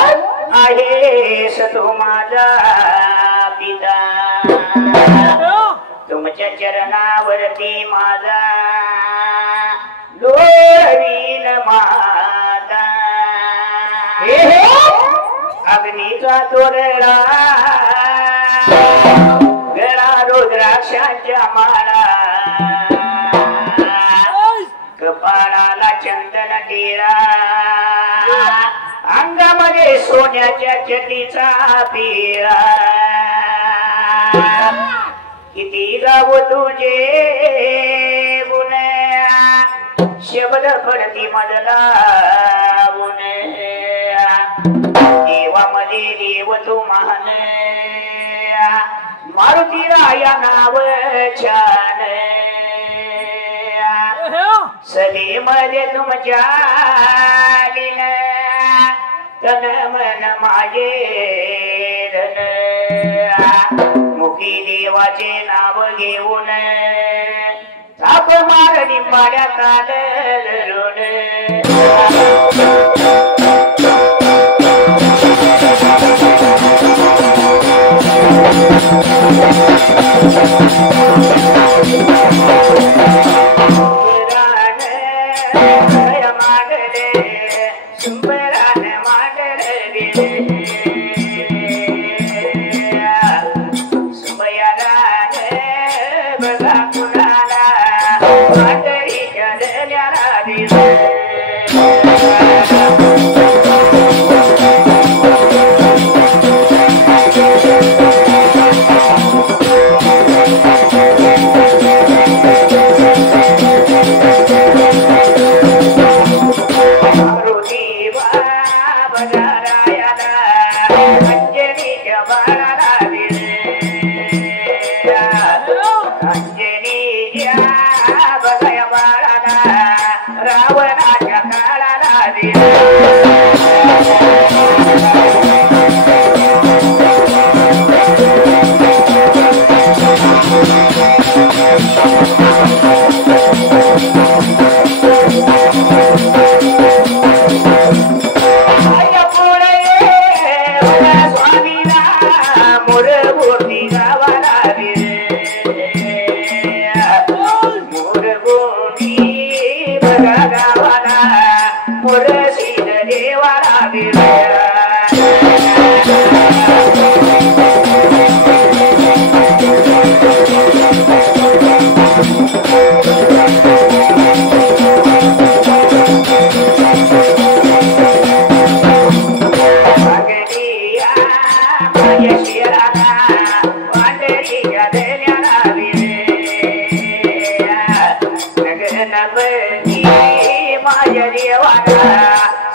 आहेस तू माझा पिता तुमच्या चरणावरती माझा लोळवीन माता अग्नीचा तोरणा गळा रुद्राक्षांच्या माळा कपाळाला चंदन टिळा अंगामध्ये सोन्याच्या चटीचा पिळा किती गाव तुझे गुण शब्द पडती मधला गुण देवामध्ये देव तू महान मारुती राया नाव छान सलीमध्ये तुमच्या दिन तन मन माझे धन मुखी देवाचे नाव घेऊन ताप मार निंबाड्यात धरून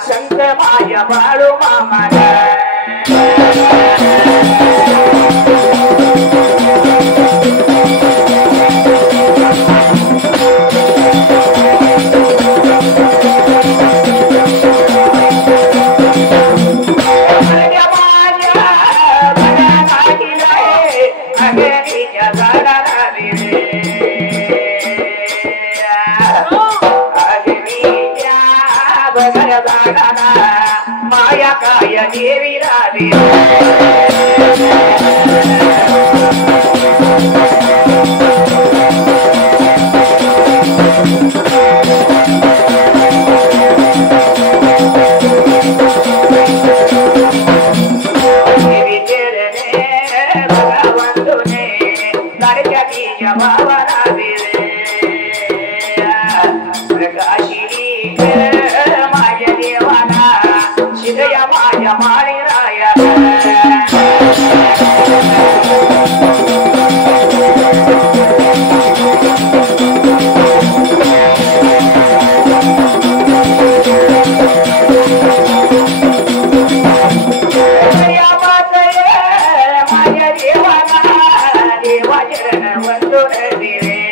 संत माझ्या बाळू मामाला माया काय देवी रावी देवी तेरे भगवंतुने लाडक्या तिच्या भावाला दिले प्रकाशिनी माझ्या देवाला शिदया माझ्या माळी राया माझ्या देवाला देवा चरण वंदन दिले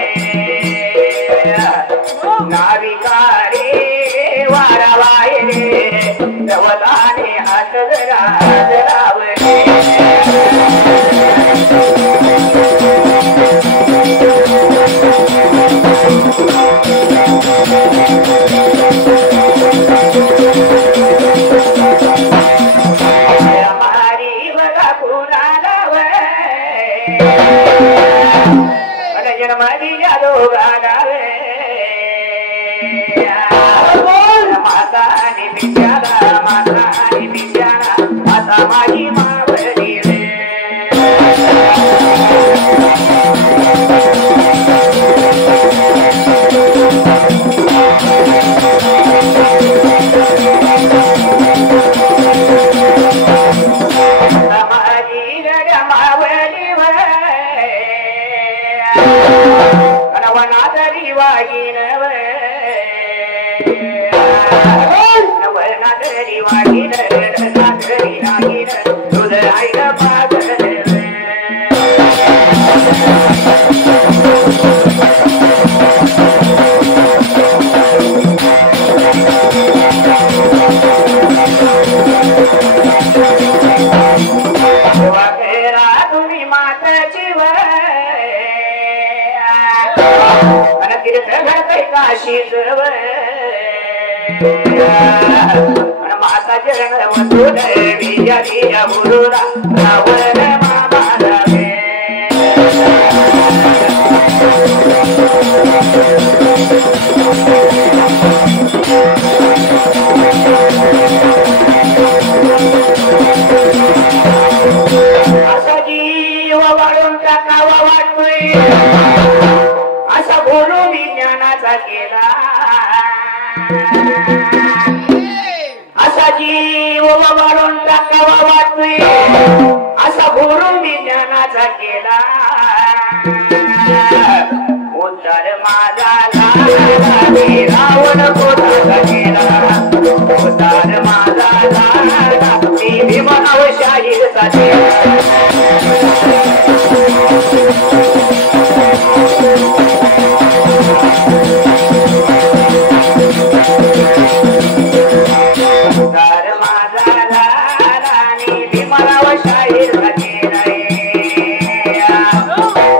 नाविकारे वारावायरे नवदाने हात धरावले वाकेरा तुम्ही माताची आणि तीर्थ घडतय काशीच माता जरण वधून विजया गुरुला रावण मामाला असा जीव वाढून टाकावा वाटतोय असा बोलू विज्ञानाचा केला असा जीव वाढून टाकावा वाटतोय असा बोलू विज्ञानाचा केला उद्धार माझा रावण कोणाचा केला उद्धार माझा भीमनाव शाहीरचा केला उद्धार माझा राणी भीमनाव शाहीरचा केला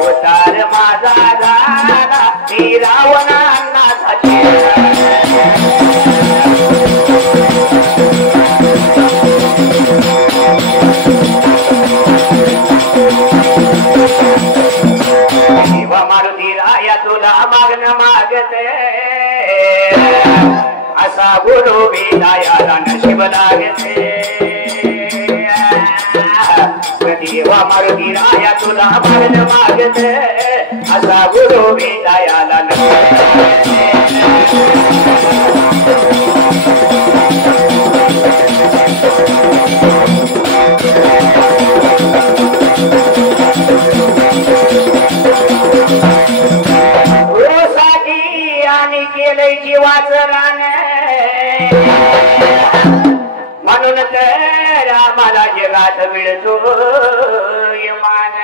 उद्धार माझा रावणाचा केला मारुती राया तुला मागण मागते असा गुरु विनायाला नशीब लागते देवा मारुती राया तुला मागण मागते असा गुरु विनायाला नशीब केलंय जीवाचं रान म्हणून तर आम्हाला जगात मिळतो मान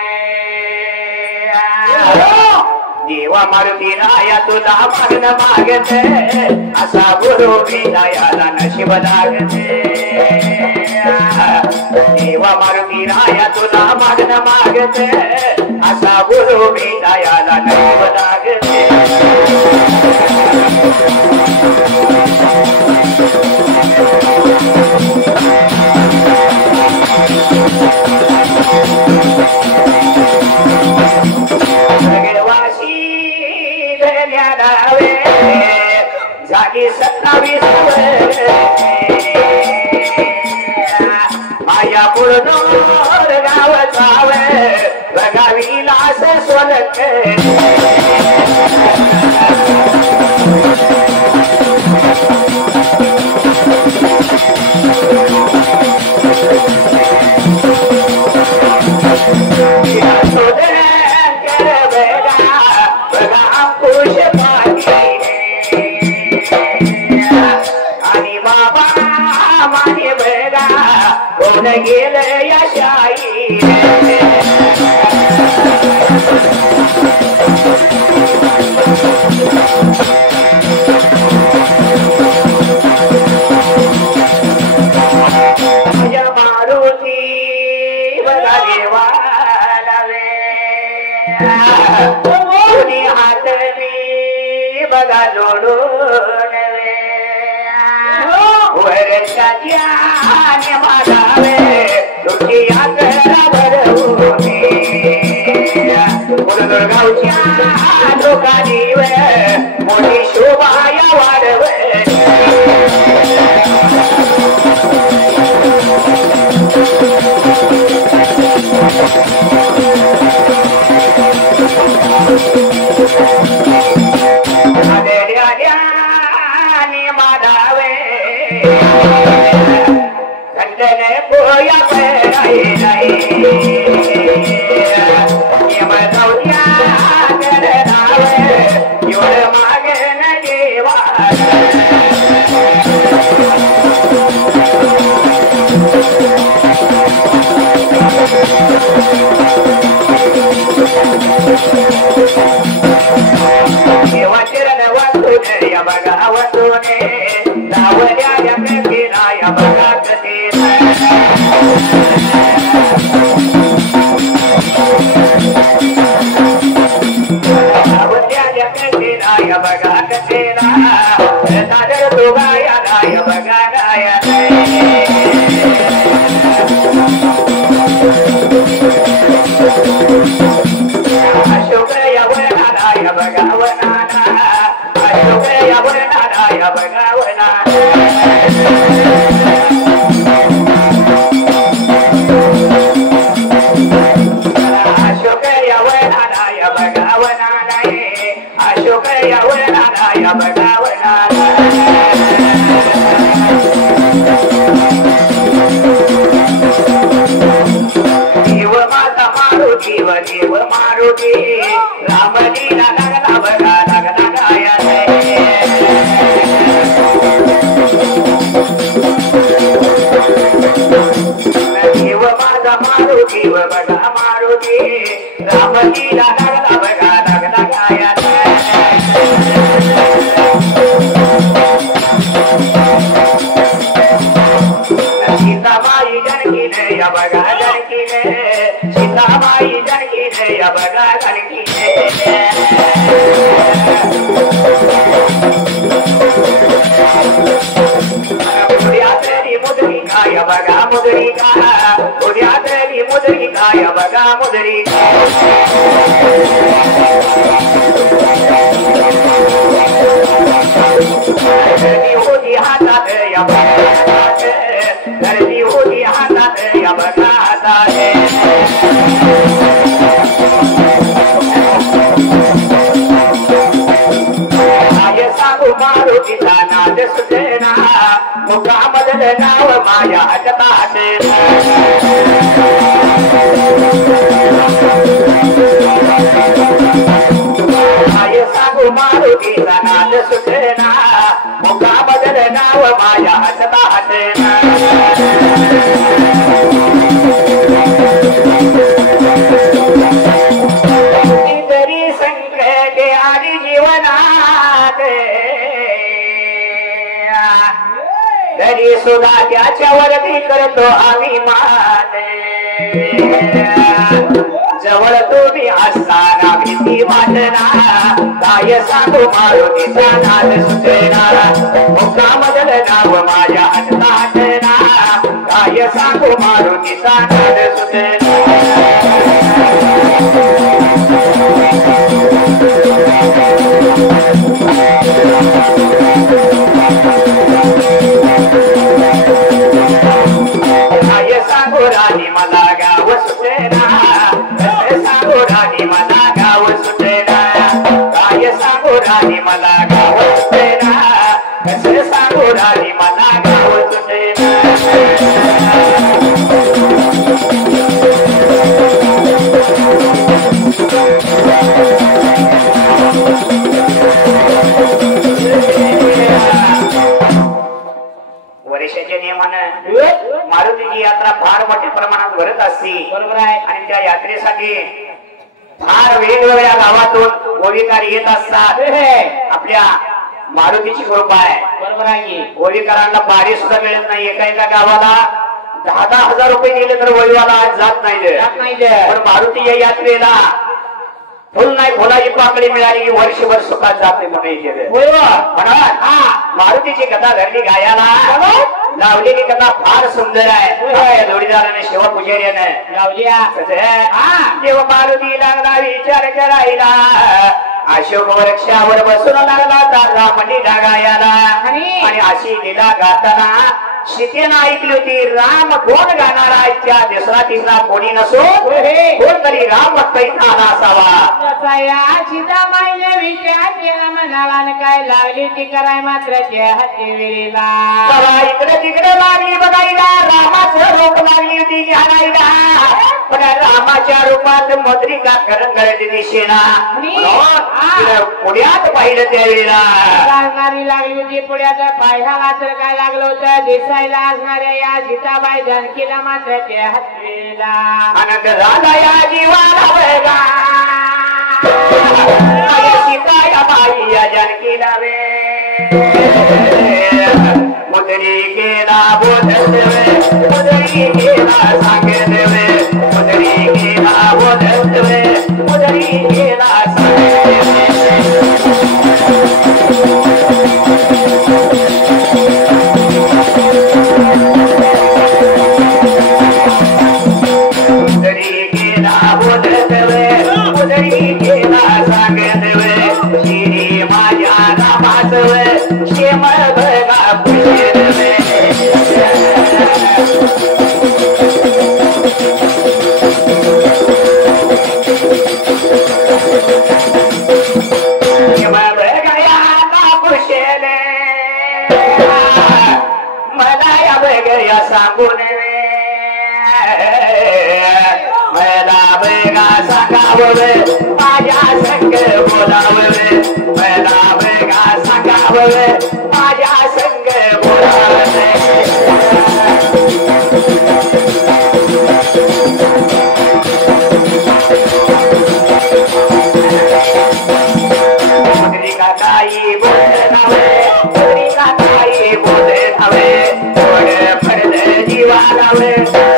देवा मारुती राया तुला मागण मागते असा गुरु विनायाला नशीब लागते देवा मारुती राया तुला मागण मागते असा गुरु विनायाला नशीब लागते वाशी धरल्या डावे झाली 27 माया पुरनोर गाव जावे बघावीला सोलक आणि बाबा माने बघा कोण गेलं या शाही मारुती बघा देवाला कोणी हात बघा जोडून वर्षाच्या मागावे तुझी यात्रा भरवून गावच्या लोकांनी मोठी शोभाया वाढव माधावे खंडन पोया नाही एवढं मागण देवा देवाचरण वाचून या बघा वाचून लावल्या या बघा कधी मारुती व बघा मारुती रामजीला लागला बघा लागला गायाला सीताबाई जानकीने या बघा जानकीने सीताबाई जानकीने या बघा जानकीने उद्यातली मुद्रिका या बघा मुद्रिका उद्यातली मुद्रिका या बघा मुद्रिका धरती होती हातात या बघा हातात धरती होती हातात या बघा हातात सांगू मारुतीचा नाद सुटेना मुकामदल नाव माझ्या हातात सांगू मारुतीचा नाद सुटेना मुकामदल नाव माझ्या हातात तरी संकट आणि जीवनात तरी सुद्धा त्याच्यावरती करतो अभिमान जवळ तुम्ही असताना भीती वाटना काय सांगू मारुतीचा नाद सुटेना मुकामदल नाव माझ्या हातात काय सांगू मारुतीचा नाद सुटेना सांगू राणी मला गाव सुटेना सांगू राणी मला गाव सुटेना काय सांगू राणी मला गाव सुटेना कसे सांगू राणी मला गाव सुटेना वर्षाच्या नियमानं मारुतीची यात्रा फार मोठ्या प्रमाणात भरत असते बरोबर आहे आणि त्या यात्रेसाठी फार वेगवेगळ्या गावातून ओवीकार येत असतात आपल्या मारुतीची कृपा आहे बरोबर आहे ओवीकारांना पारी सुद्धा मिळत नाही एका एका गावाला 10,000 रुपये दिले तर वैवाला जात नाही पण मारुती या यात्रेला फुल नाही फुलाची पाकळी मिळाली की वर्षभर सुखात जाते म्हणा मारुतीची कथा घडली गायाला लावलेली कथा फार सुंदर आहे जोडीदाराने शिव पुजाऱ्याने लावली जेव्हा मारुती लागला विचार करायला अशोक वृक्षावर बसून लागला तारा मणी गायाला आणि अशी लीला गाताना सीतेनं ऐकली होती राम कोण गाणारा आहे दुसरा तिसरा कोणी नसो कोण तरी राम भक्ता आला असावा सीतामाईने विचार केला म्हणाला काय लागली ती कराय मात्र त्या हाती वेळेला इकडे तिकडे लागली बघायला रामाचं रूप लागली होती घालायला पण रामाच्या रूपात मुद्रिका करंगळती दिशेना पुण्यात पाहिलं त्यावेळेला लागली होती पुण्यात पाहायला तर काय लागलं होतं दिसायला असणाऱ्या या सीताबाई जानकीला मात्र त्या हातवेला आनंद झाला या जीवाला वेगा सीता या बाई या जानकीला मुदरी केला बोधत मुदरी केला सांगत मुदरी केला बोधत मुदरी केला सांगत माझ्या संग बोलावे मला वेगा सांगावे माझ्या संग बोलावे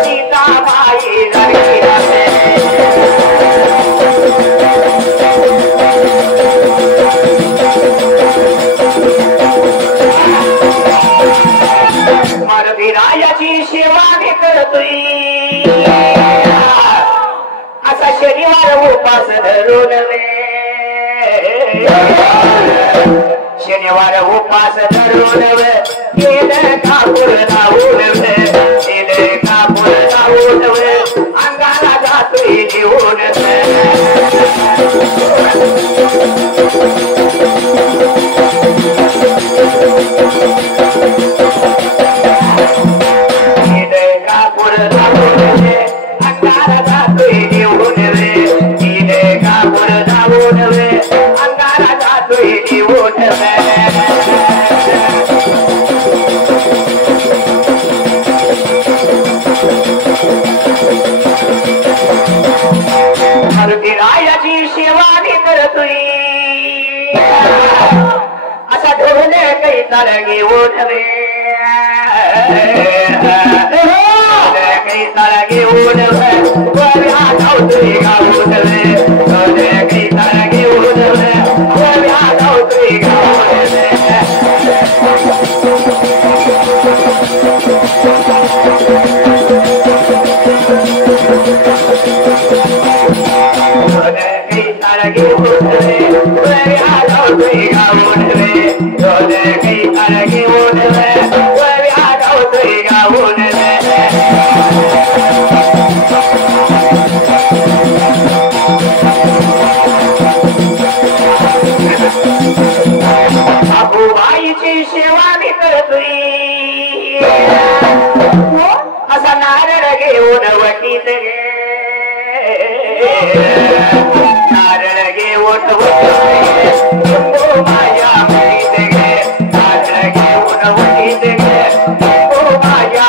सीताबाई लडकी रवे मारुतीरायाची सेवा मी करतोय असा शनिवार उपास धरून शनिवार उपास धरून केलं कापूर लावून केलं कापूर लावून अंगाला जातोय घेऊन केलं कापूर लावून अंगाला जातोय घेऊन केलं कापूर लावून अंगाला जातोय घेऊन मारुतीरायाची सेवा मी करतोय असा ढोले काही तार घेऊन काही तार घेऊन धावतोय गावून काही तार घेऊन धावतोय गावून बाबूबाईची सेवा मी करतोय असा नारळ घेऊन वटीत नारळ घेऊन माझ्या मुलीत गे नारळ घेऊन वटीत गे माझ्या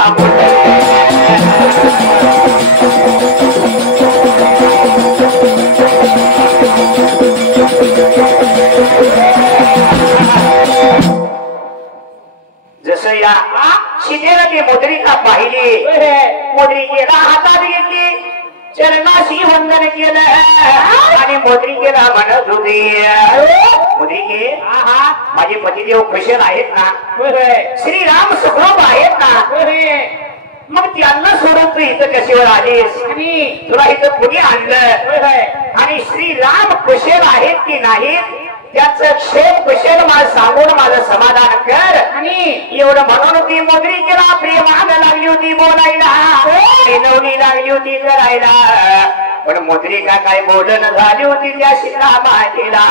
जसं या शिदेला ती मुद्रिका पाहिली मुद्रिकेला हातात घेतली चरणाशी वंदन केलं आणि मुद्रिकेला म्हणत होती मुद्रिके माझे पतिदेव कुशल आहेत ना श्रीराम सुखरूप आहेत ना मग त्यांना सोडून तू इथं कशावर आलीस आणि तुला इथं कुणी आणलं आणि श्रीराम कुशल आहेत की नाहीत त्याचं क्षेम कुशल मला सांगून माझं समाधान कर आणि एवढं म्हणून ती मुद्रिकेला प्रेमानं लागली होती बोलायला नवली लागली होती करायला पण मुद्रिका काय बोलणं झाली होती त्या सीतामातेला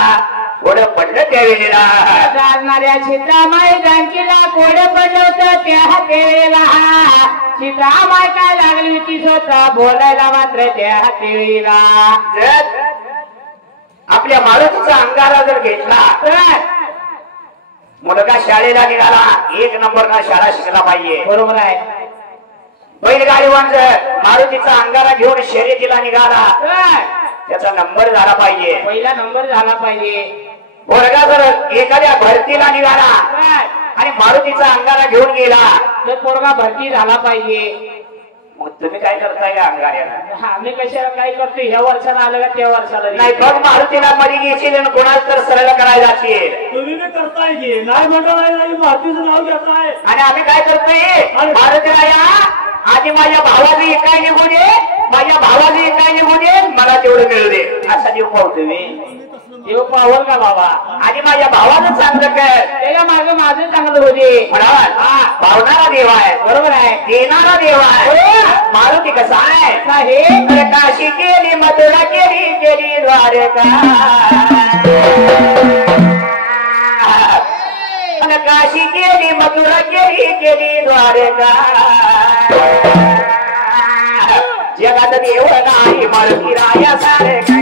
कोड पडलं त्यावेळेला जाणाऱ्या सीतामाई जानकीला कोड पडलं होतं त्या वेळेला सीतामाई काय लागली होती स्वतः बोलायला मात्र त्या वेळेला आपल्या मारुतीचा अंगारा जर घेतला तर मुलगा शाळेला निघाला 1 नंबरला शाळा शिकला पाहिजे बरोबर आहे बैलगाडीवर जर मारुतीचा अंगारा घेऊन शर्यतीला निघाला त्याचा नंबर झाला पाहिजे पहिला नंबर झाला पाहिजे मुलगा जर एखाद्या भरतीला निघाला आणि मारुतीचा अंगारा घेऊन गेला तर पोरगा भरती झाला पाहिजे मग तुम्ही काय करताय का अंगाऱ्याला आम्ही कशाला काय करतोय ह्या वर्षाला आलं का त्या वर्षाला नाही बघ मारुतीला मध्ये घेशील आणि कोणाच तर सरळ करायला जाशील तुम्ही काय करताय की नाही म्हणताय नाही मारुतीचं नाव घेताय आणि आम्ही काय करतोय मारुतीला या आधी माझ्या भावाची काय निघू दे माझ्या भावाची काय निघू दे मला तेवढं मिळू दे असा देव पाहतो मी देव पावल का बाबा आधी माझ्या भावाचं चांगलं कर त्याच्या मागे माझं चांगलं होते भावणारा देव आहे बरोबर आहे देणारा देव आहे मारुती कसा आहे काशी केली मथुरा केली केली द्वारका काशी केली मथुरा केली केली द्वारका जगात देव नाही मारुतीराया सारखे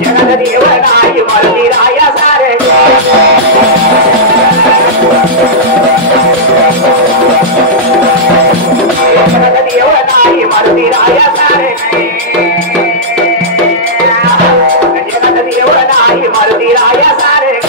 जगात देव नाही मारुतीराया सारखे जगात देव नाही मारुतीराया सारखे जगात देव नाही मारुतीराया सारखे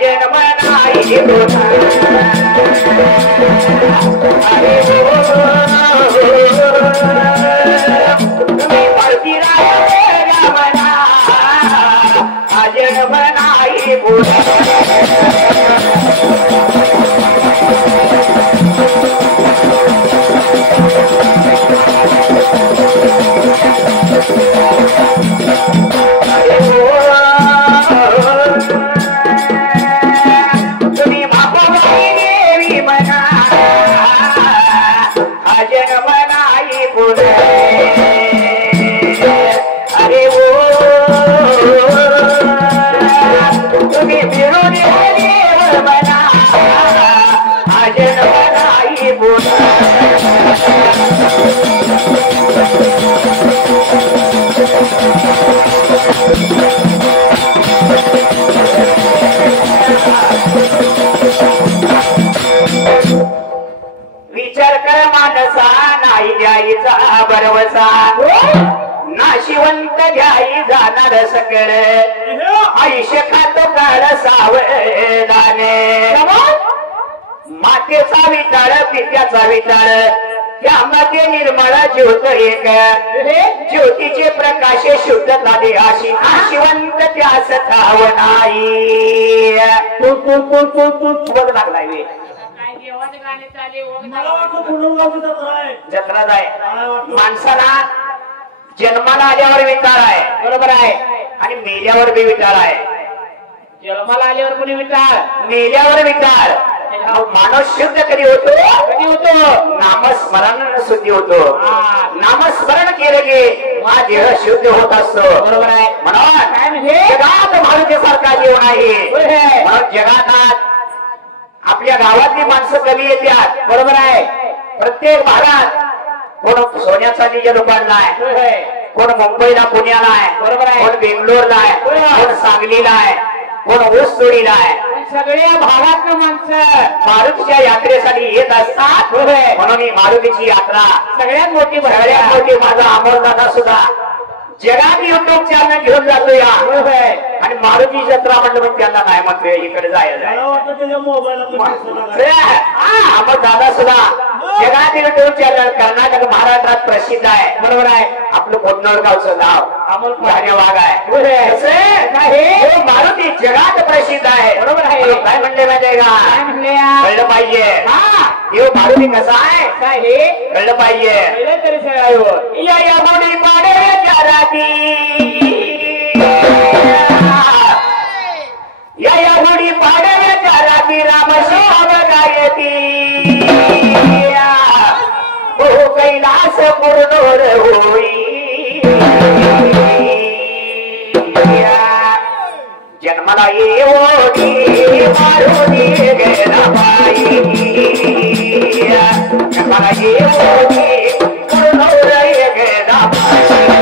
जन्म नाही पुन्हा अरे तुम्ही भरती राया मना हा जन्म नाही पुन्हा विचार कर मानसा नाही द्यायचा भरवसा नाशिवंत घ्याई जाणार सकळ आयुष्य खातो काळ सावधाने मातेचा विचार पित्याचा विचार त्यामध्ये निर्मळ ज्योत एक ज्योतीचे प्रकाश शुद्धता देहाशी नाशिवंत त्यास ठाव नाही लागलाय जत्रा आहे माणसाला जन्माला आल्यावर विचार आहे बरोबर आहे आणि मेल्यावर बी विचार आहे जन्माला आल्यावर कोणी विचार मेल्यावर विचार माणूस शुद्ध कधी होतो नामस्मरण शुद्धी होतो नामस्मरण केलं की हा देह शुद्ध होत असतो बरोबर आहे म्हणून जगात मारुतीसारखा जीवन आहे म्हणून जगात आपल्या गावातली माणसं कमी येतात बरोबर आहे प्रत्येक भागात कोण सोन्या चांदीच्या दुकानला आहे कोण मुंबईला पुण्याला आहे बरोबर आहे कोण बेंगलोरला आहे कोण सांगलीला आहे कोण ऊस तोडीला आहे सगळ्या भागात माणसं मारुतीच्या यात्रेसाठी येत असतात म्हणून ही मारुतीची यात्रा सगळ्यात मोठी माझा अमोल दादा सुद्धा जगात युट्यूब चॅनल घेऊन जातो या आणि मारुती जत्रा म्हटलं म्हणजे त्यांना नाही म्हणतोय इकडे जायचं अमोल दादा सुद्धा जगात युट्यूब चॅनल कर्नाटक महाराष्ट्रात प्रसिद्ध आहे बरोबर आहे आपलं कोटनोर गावचं नाव अमोल वाघ आहे मारुती जगात प्रसिद्ध आहे बरोबर आहे काय म्हणले माहितीये का कळलं पाहिजे हे मारुती कसा आहे काय हे कळलं पाहिजे तरी या मोडी पाडे या गुडी पाडव्याच्या राती राम शोभ गायती बहु कैलास पूर्णोर होई जन्माला येवोनी मारुनी गेला बाई जन्माला येवोनी पूर्णोर गेला बाई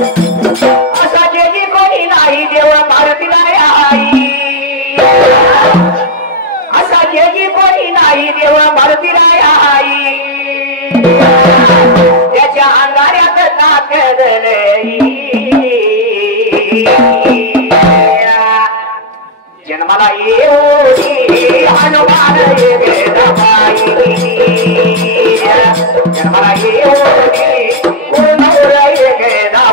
असा जेही कोणी नाही देव मारुतीला आई असा जेही कोणी नाही देव मारुतीला आई त्याच्या अंगाऱ्यात ताकदलई जन्माला येऊनी हनुमान गेला बाई जन्माला येऊनी पूर्णोर गेला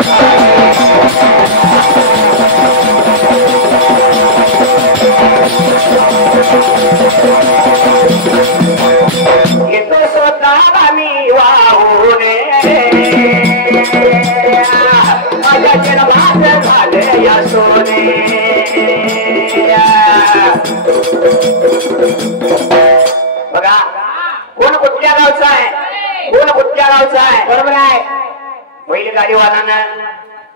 येतो स्वतः मी वाहून पहिलवानानं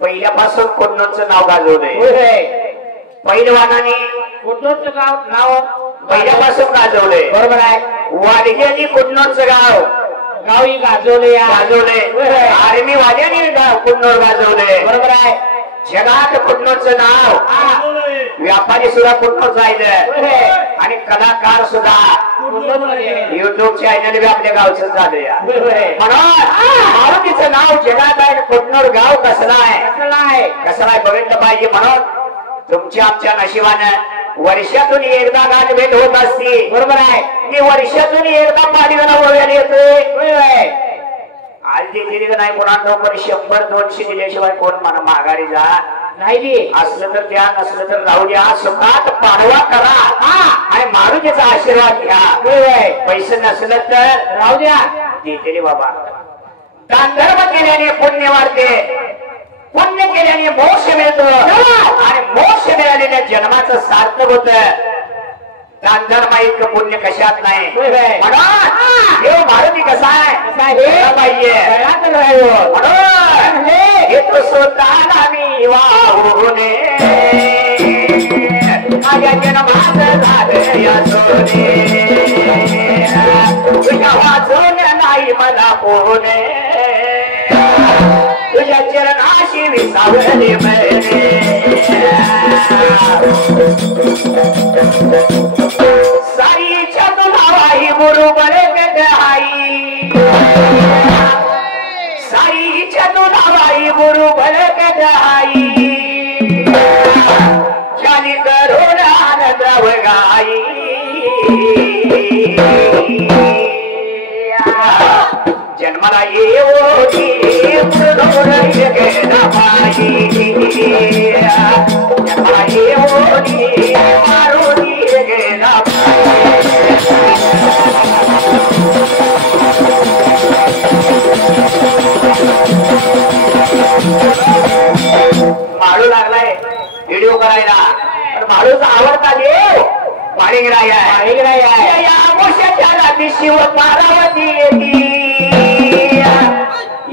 पहिल्यापासून कुन्नूरचं नाव गाजवलंय. पहिलवानाने कुन्नूरचं नाव पहिल्यापासून गाजवलंय. बरोबर आहे. वाडग्यानी कुन्नूरचं गावही गाजवलंय. आर्मी वाद्याने कुन्नूर गाजवलंय. बरोबर आहे. जगात कुन्नूरचं नाव व्यापारी सुद्धा कुन्नूर जायचं आणि कलाकार सुद्धा युट्यूब चॅनल बी आपल्या गावचं झालं. म्हणून मारुतीचं नाव जगात आहे. कुन्नूर गाव कसला आहे बघितलं पाहिजे. म्हणून तुमच्या आमच्या नशिबानं वर्षातून एकदा गाठ भेट होत असते. बरोबर आहे. मी वर्षातून एकदा पाडीला वळ्याला येतोय. आज दिली नाही कोणाला पण 100-200 दिल्याशिवाय कोण मला माघारी जा नाही. असलं तर द्या नसलं तर राहू द्या. सुखात पाडवा करा आणि मारुतीचा आशीर्वाद घ्या. पैसे नसलं तर राहू द्या देते रे बाबा. दान धर्म केल्याने पुण्य वाढते. पुण्य केल्याने मोक्ष मिळतो आणि मोक्ष मिळालेल्या जन्माचं सार्थक होत. दान धर्म इतकं पुण्य कशात नाही. म्हणून देव मारुती कसा आहे पाहिजे. म्हणून येतो स्वतःला मी वाहूने माझ्या जन्मात झालं या सोने. तुझ्या वाचून नाही मला पोहणे. तुझ्या चरणाशी विसावले मने. साईच्या तुलावाही बरोबर गदहाई. साईच्या तुलावाही बरोबर गदहाई. जानी करून आनंद गाई. जन्माला येऊ जन्माला येऊ मारुती गेला. माळू लागलाय व्हिडिओ करायला. माळूचा आवडता देव पाणीग्राय आहे. या मोशाच्या रात्री शिव पार्वती येती.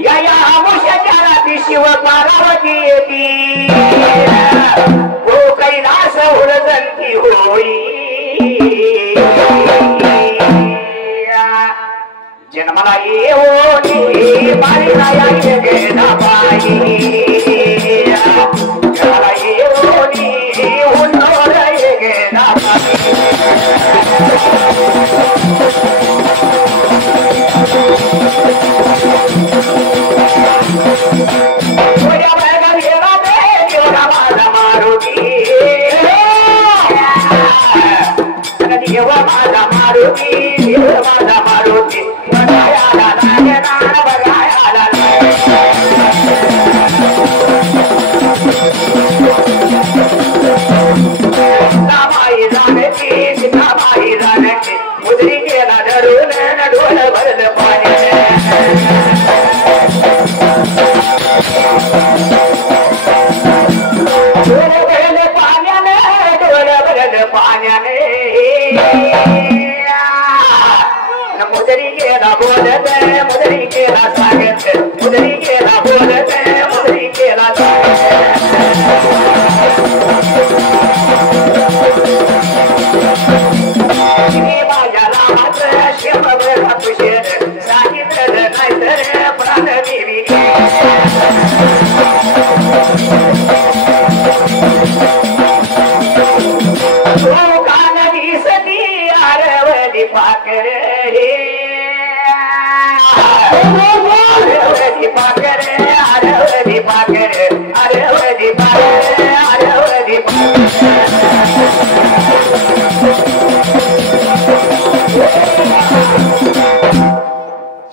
या मोशाच्या रात्री शिव पार्वती येती. तो कैलास उडजंती होई. जन्माला येऊनी पाणीग्राया गेला बाई. जन्माला येऊनी उन्नोर गेला बाई.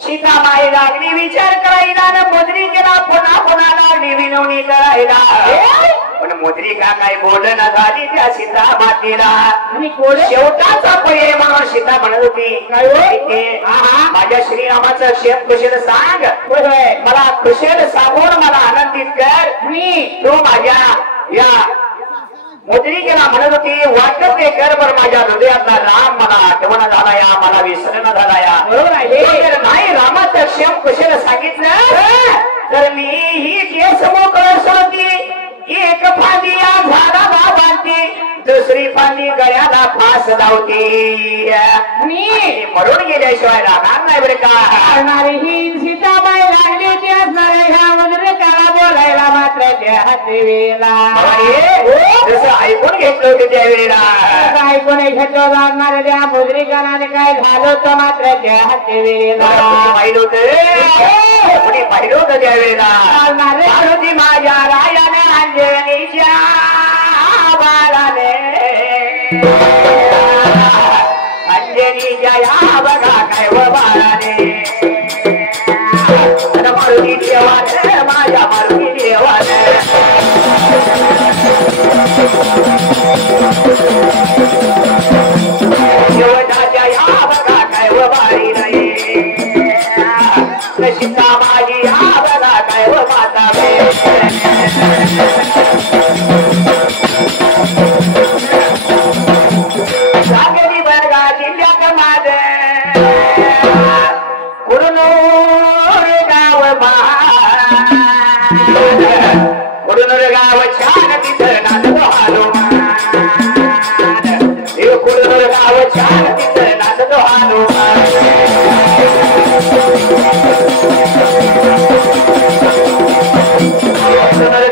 सीताबाई लागली विचार करायला न मोदरी केला पुन्हा पुन्हा लागली विनवणी करायला. पण मोदरी का काय बोलणं झाली त्या सीता मातेला. शेवटाचा पर्याय म्हणून सीता म्हणत होती माझ्या श्रीरामाचं शेत कुशल सांग. मला कुशल सांगून मला आनंदित कर. तू माझ्या या मुद्रिकेला म्हणत होती वाटत ते कर बर माझ्या हृदयातला राम मला आठवण झाला या मला विसरण झाला या. बरोबर आहे. नाही रामाचं क्षेम कुशल सांगितलं तर मी ही फास धावती आणि मरून गेल्याशिवाय राहणार नाही बरं का. ही सीताबाई लागली ती असणार ह्या मुद्रिकाला बोलायला मात्र त्या देवीला जसं ऐकून घेतलं होतं त्यावेळेला ऐकून घेतलं जाणार त्या मुद्रिकाने काय झालं होतं मात्र त्या देवीला पाहिलं होतं कोणी पाहिलं होतं त्यावेळेला मारुती माझ्या रायाने अंजनीच्या बाळाने अंजनीच्या या बघा काय व बाळाने मारुती देवाने माझ्या मारुती देवाने देवताच्या या बघा काय व बाळी नाही सीता माझी या बघा काय व माता सांगली बरगा जिल्ह्यात माझ कुडनूर गाव कुडनूर गाव छान तिथं नाचतो हनुमान कुडनूर गाव छान तिथं नाचतो हनुमान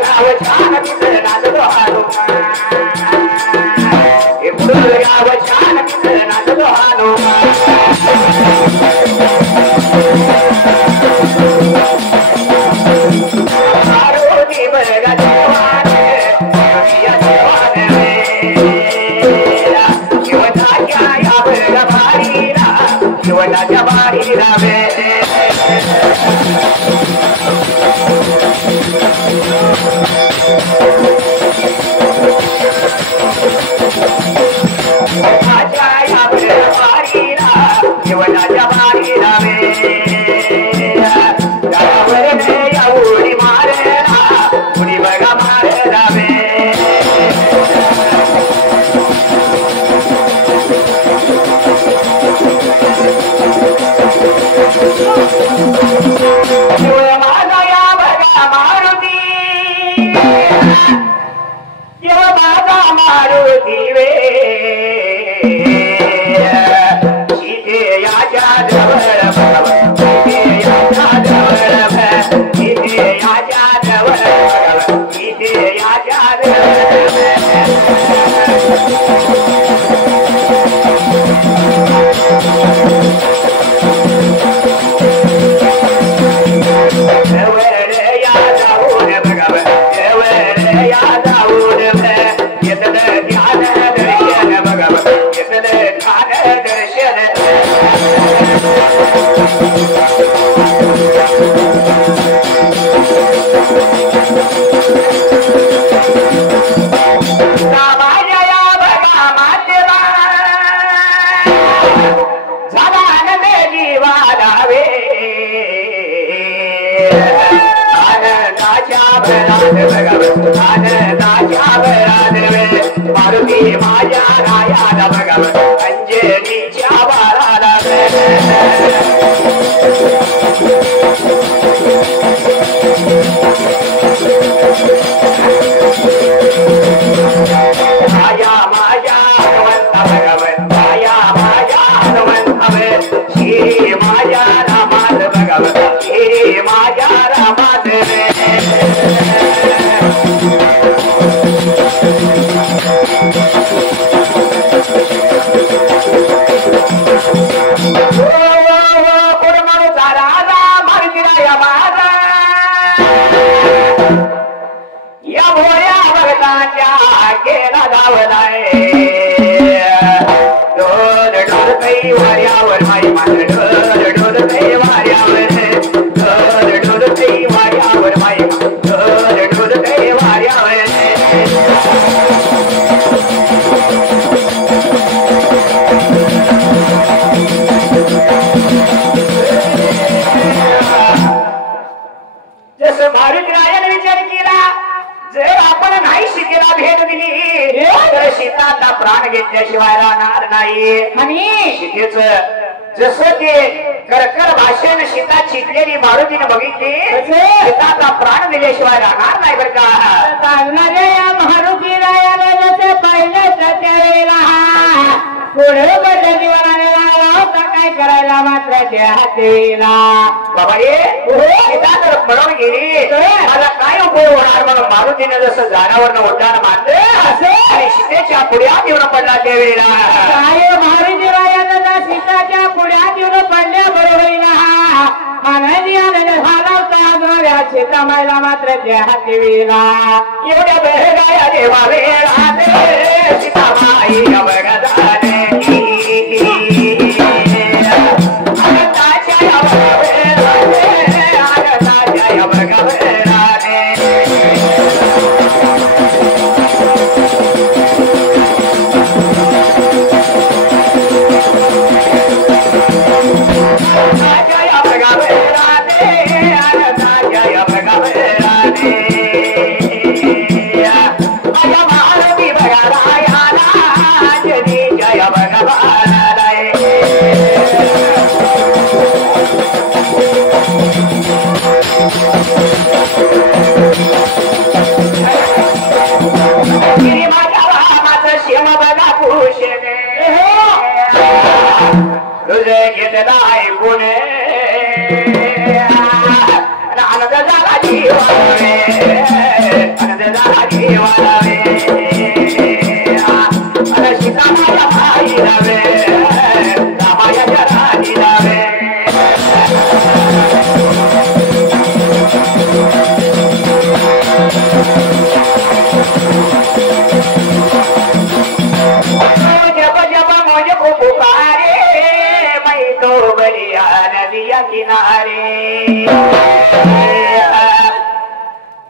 गाव छान तिथं नाचतो हनुमान गाव छान तिथं नाचतो हनुमान मारुती बरगा देवाने या देवाने शिवनाच्या या बरगा बारीला शिवनाच्या बारीला शिवनाच्या बारीला गावावर या उडी मारेला उडी बघा मारेला माझा या बघा मारुती देव माझा मारुती वे मारुती माझ्या रायाला भगवत अंजनीच्या बाळाला माया माझ्या हनुमंत भगवत माया माझ्या हनुमंत श्री माझ्या रामात भगवत श्री माझ्या रामात वाऱ्यावर माई मात्र ढोल ढोल ते वाऱ्यावर ढोल ढोल ते वाऱ्यावर माई ढोल ढोल ते वाऱ्यावर जसं मारुती रायाने विचार केला जर आपण नाही सीतेला भेट दिली तर सीताचा प्राण घेतल्याशिवाय राहणार नाही आणि सीतेच जसं ते करकर भाषेने सीता चितलेली मारुतीने बघितली सीताचा प्राण दिल्याशिवाय राहणार नाही बरं का. मारुती रायाने ते पहिले त्यावेळेला पुढे बदल जीवनाने लागला होता काय करायला मात्र त्या हातीला बाबा ये तर म्हणून गेली मला काय उपयोग होणार म्हणून मारुतीने जसं झाडावरनं उड्डाण मारलं आणि सीतेच्या पुढ्यात येऊन पडला त्यावेळेला काय मारुती रायानं सीताच्या पुढ्यात येऊन पडल्या बरोबरीला आनंदी आनंद झाला होता सीतामाईला मात्र त्या हातीला एवढ्या बेगाया देवा वेळा सीतामाई अवघ झाले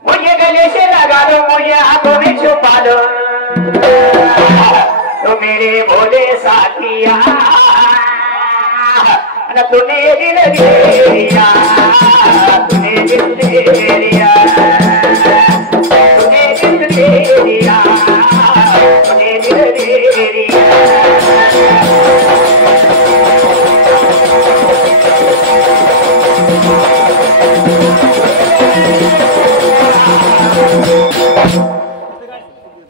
मुझे गले से लगा दो मुझे हाथों में छुपा दो तो मेरे भोले साथिया न तूने दिल दे दिया तूने दिल दे दिया तूने दिल दे दिया तूने दिल दे दिया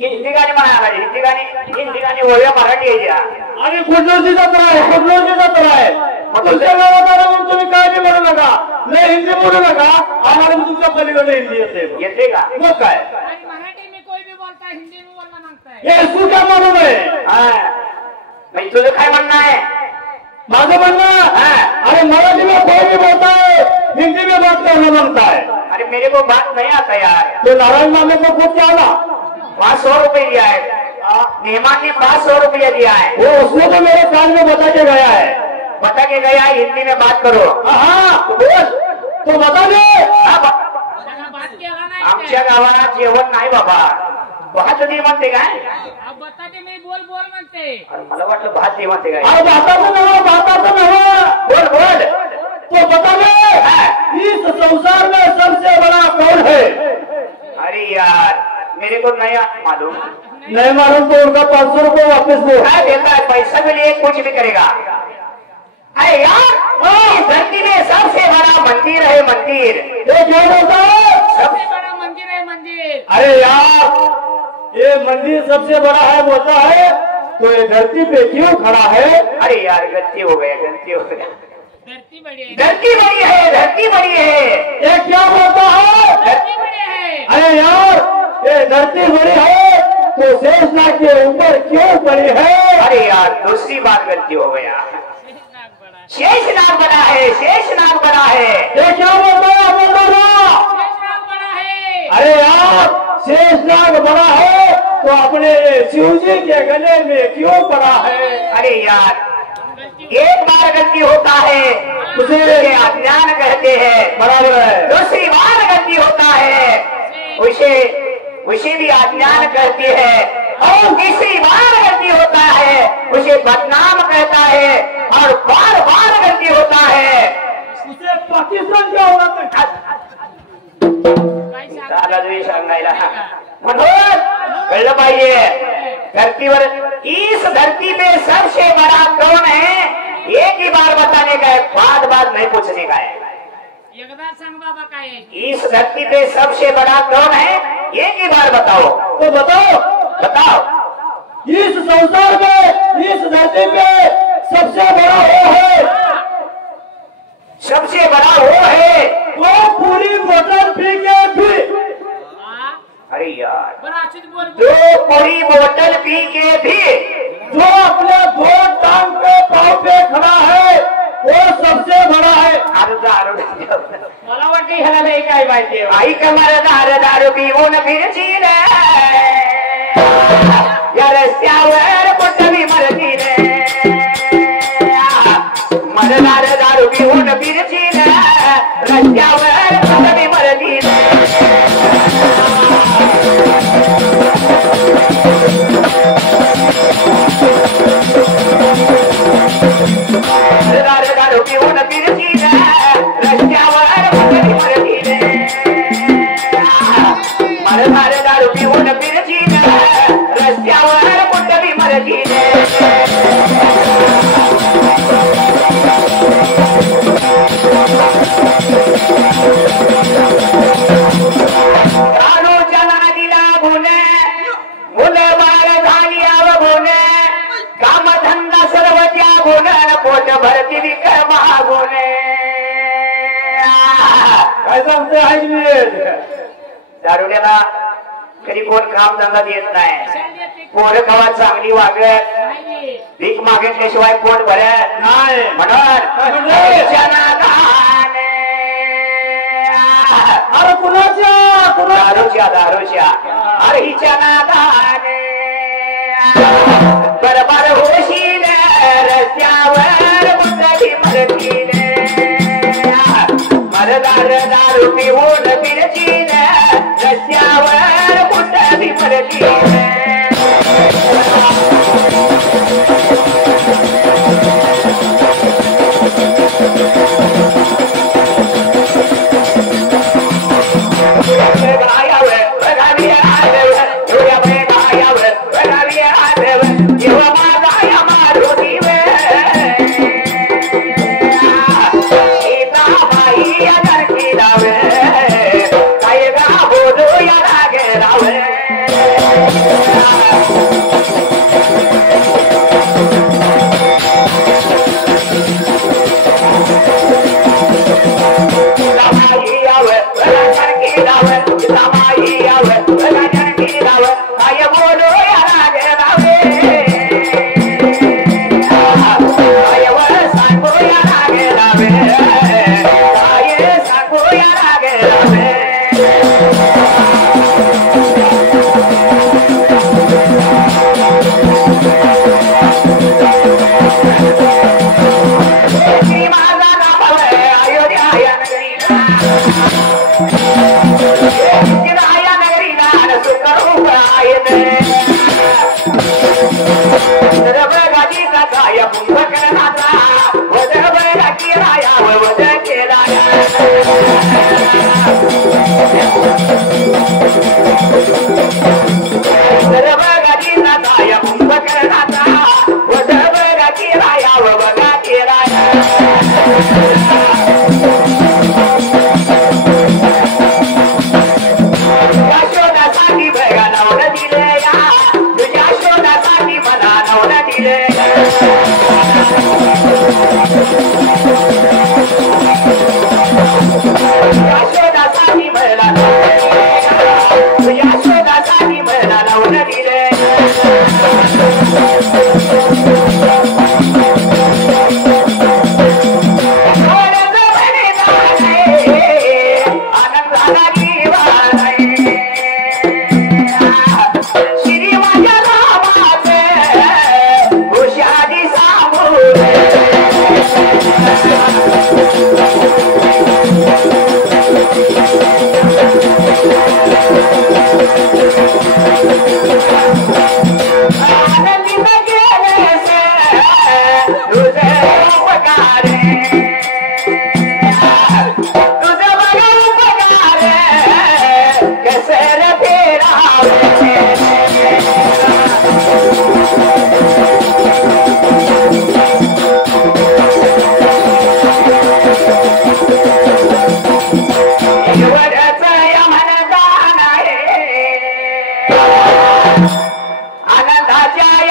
हिंदी गाणी म्हणायला हिंदी गाणी ओळ्या मराठी यायच्या आणि कुठलंची जत्रा आहे मग तुमच्या गावात आला म्हणून तुम्ही काय नाही म्हणू नका नाही हिंदी बोलू नका आम्हाला तुमच्या पलीकडे हिंदी येते का मग काय मराठी में कोई भी बोलता है हिंदी में बोलना मांगता है हे तू काय म्हणू नये तुझं काय म्हणणं आहे माझं म्हणणं अरे मराठी में कोई भी बोलता है हिंदी में बात करना मांगता है अरे मेरे को बात नहीं आता यार तो नारायण मामे को खुद क्या आना 500 रुपए दिया है मेहमान ने 500 रुपया दिया है वो उसने तो मेरे कान में बता के गया है बता के गया हिंदी में बात करो हाँ बोल तो बता दे बात केला नाही आमच्या गावात जेवण नाही बाबा भात दे म्हणते काय बताते नाही बोल बोल म्हणते अरे मला वाटलं भात दे म्हणते काय अरे भाताचं नव्हं बोल बोल तो बता दे इस संसार में सबसे बड़ा कौन है अरे यार मेरे को नहीं मालूम नहीं मालूम तो उनका 500 रुपये वापस दो क्या देता है पैसा के लिए कुछ भी करेगा अरे यार इस धरती में सबसे बड़ा मंदिर है मंदिर ये क्या बोलता है सबसे बड़ा मंदिर है मंदिर अरे यार ये मंदिर सबसे बड़ा है बोलता है तो ये धरती पे क्यों खड़ा है अरे यार गलती हो गया धरती बड़ी है धरती बड़ी है धरती बड़ी है ये क्या बोलता है धरती बड़ी है अरे यार ये धरती बड़ी है तो शेषनाग के ऊपर क्यों पड़ी है अरे यार दूसरी बार गलती हो गया शेषनाग बड़ा है शेषनाग बड़ा है ये क्या बोलता है शेषनाग बड़ा है अरे यार शेषनाग बड़ा है तो अपने शिव जी के गले में क्यों पड़ा है अरे यार एक बार गलती होता है उसे अज्ञान कहते हैं बराबर है दूसरी बार गलती होता है उसे भी अज्ञान कहती है और तीसरी बार गलती होता है उसे बदनाम कहता है और बार बार गलती होता है उसे पाकिस्तान क्या होना सांगायला म्हणून कळलं पाहिजे धरतीवर इस धरती पे सबसे बड़ा कौन है एक ही बार बताने का है बात नहीं पूछने का है एकदा सांग बाबा काय इस धरती पे सबसे बड़ा कौन है एक ही बार बताओ तो बताओ बताओ इस संसार में, इस धरती पे सबसे बड़ा वो है, सबसे बड़ा वो है वो पूरी बोतल पी के भी, अरे यार, जो पूरी बोतल पी के भी जो अपने दो टांग पे पाँव पे खड़ा है वो सबसे बड़ा है। मला वाटतं ह्याला नाही काय माहिती आहे. आई कमर दारू पिऊन फिरची रे, या रस्त्यावर कुठली मरती रे, मरदार दारू पिऊन फिरची रे, रस्त्यावर कुठली मरती रे. मरदार दारू पिऊन फिरची रे, रस्त्यावर कुठली मरती रे, मरदार दारू पिऊन फिरची रे, रस्त्यावर कुठली मरती रे. दारूच्या नादीला गुन्हे, मुलं बाळ झाली अवगुण, कामधंदा सर्व त्यागुण, पोट भरती विक मागुण. काय सांगते आहे दारुड्याला कधी कोण काम धंदा देत नाही, पोर कवा चांगली वागत, भीक मागितल्याशिवाय पोट भरत नाही म्हणून अरे कुणाच्या दारूच्या अरे हिच्या नादाने बरोबर होशील रस्त्यावर कुठली मरतील, मरदार दारू पिऊन फिरशील रस्त्यावर कुठली मरतील. आनंदाच्या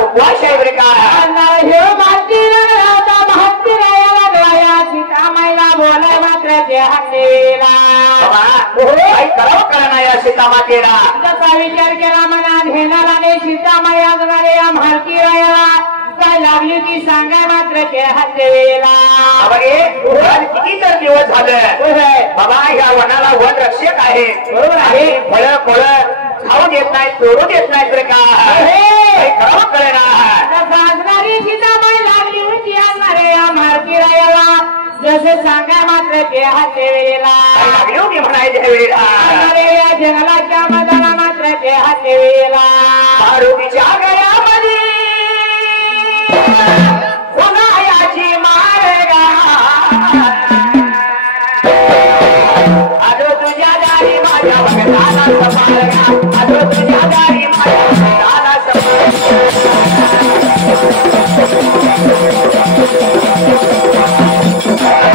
उपवास आहे बरे का बोला मात्र करावं करा नाही सीतामातेला जसा विचार केला मनात घेणारा नाही सीतामाया या म्हालकी रायाला काय लागली ती सांगा मात्र ते हातेला किती तर दिवस झालं बाबा ह्या वनाला वन रक्षक आहे बरोबर आहे फळ फळ खाऊ देत नाही तोडू देत नाही तर का करावं कळेना सीतामाई लागली होती आणणारे या म्हालकी रायाला जसे सांगा मात्र ते हातेला लागली होती म्हणायच्या वेळेला या जंगलाच्या मदाला मात्र ते हातेला मारुतीच्या गळ्यामध्ये उन्हाळ्याची मारगा आलो तुझ्या दारी माझ्या भगताला समारगा आलो तुझ्या दारी माझ्या भगताला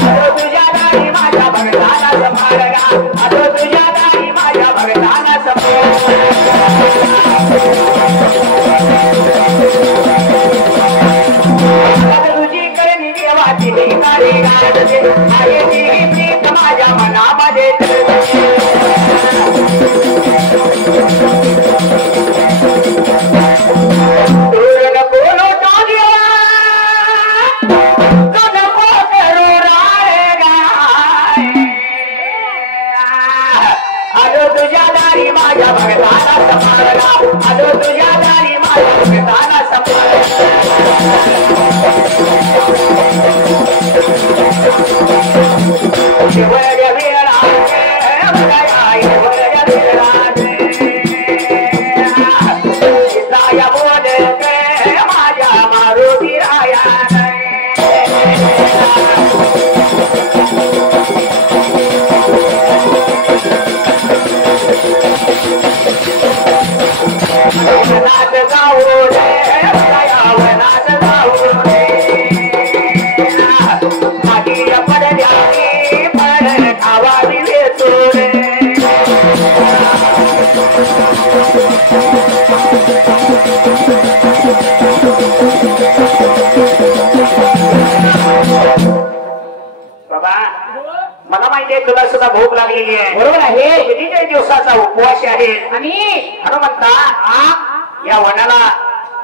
आलो तुझ्या दारी माझ्या भगताला समारगा आलो तुझ्या दारी माझ्या भगताला तुझी करणी देवाची निघाली गाडते आईची प्रीत माझ्या मनामध्ये तुझ्या दारी माझ्या भगताला समारला आलो तुझ्या दारी माझ्या भगताला शिवया वेळा सीताया बोलते माझ्या मारुती राया नाच जाऊ रे नाच जाऊ रे मागी पडल्या पड खावा दिले रे बाबा मला माहितीये तुला सुद्धा भूक लागलेली आहे बरोबर आहे किती काही दिवसाचा उपवास आहे आणि हनुमंता या वनाला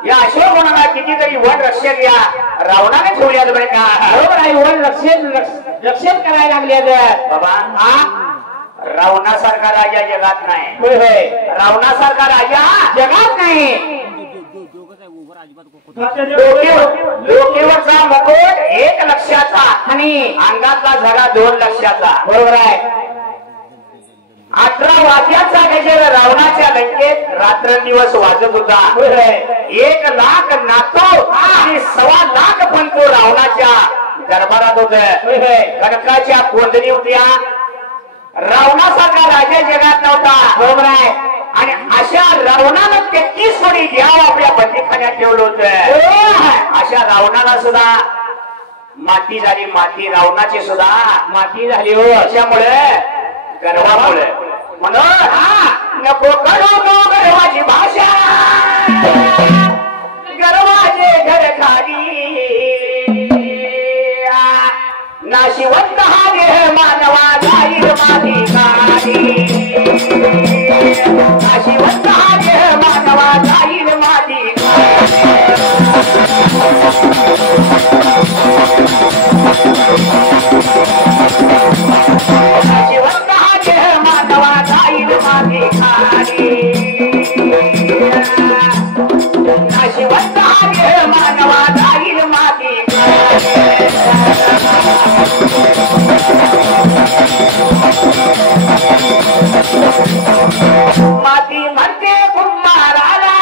या अशोक वनाला कितीतरी वन रक्षक या रावणाने ठेवल्या बरे का बरोबर आहे वन रक्षण करायला लागले बाबा रावणासारखा राजा जगात नाही होय होय रावणासारखा राजा जगात नाही डोक्यावरचा मुकुट 1 लक्षाचा आणि अंगातला झगा 2 लक्षाचा बरोबर आहे 18 वाद्याचा गजर रावणाच्या लंकेत रात्रंदिवस वाजत होता 1 लाख नातो आणि 1.25 लाख पण तो रावणाच्या दरबारात होत कनकाच्या कोंदणी होत्या रावणासारखा राजा जगात नव्हता बरोबर आहे आणि अशा रावणानं 33 कोणी घ्याव आपल्या बंदीखान्यात ठेवलं होतं अशा रावणाला सुद्धा माती झाली माती रावणाची सुद्धा माती झाली हो अशामुळे गर्वामुळे म्हणून नको करू नो गर्वाची भाषा गर्वाचे घर खाली नाशिवंत हा देह मानवा जाईल माती खाली नाशिवंत हा देह मानवा जाईल माती नाशिवंत हा देह मानवा जाईल माती खाली नाशिवंत हा देह मानवा जाईल माती माती म्हणते कुंभाराला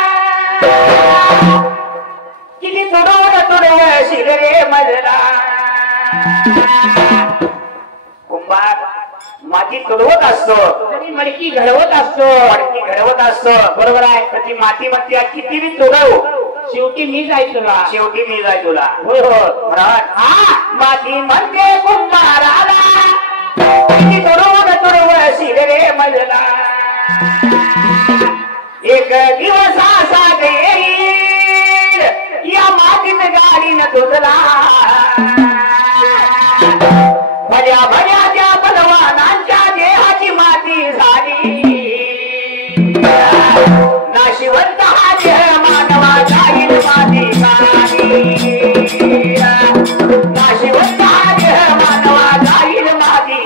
किती तुडवड शिगरे मजला कुंभार माती तुडवत असतो आणि मडकी घडवत असतो मडकी घडवत असतो बरोबर आहे तर ती माती म्हणते किती बी तुडव शेवटी मी जाय तुला शेवटी मी जाय तुला होय हो म्हणत हा माती म्हणते कुंभाराला किती तुडवड शिगरे मजला एक दिवस असा येईल या मातीत गाडीन तुझला भल्या भल्या त्या बलवानांच्या देहाची माती झाली नाशिवंत हा देह मानवा जाईल माती झाली नाशिवंत हा देह मानवा जाईल माती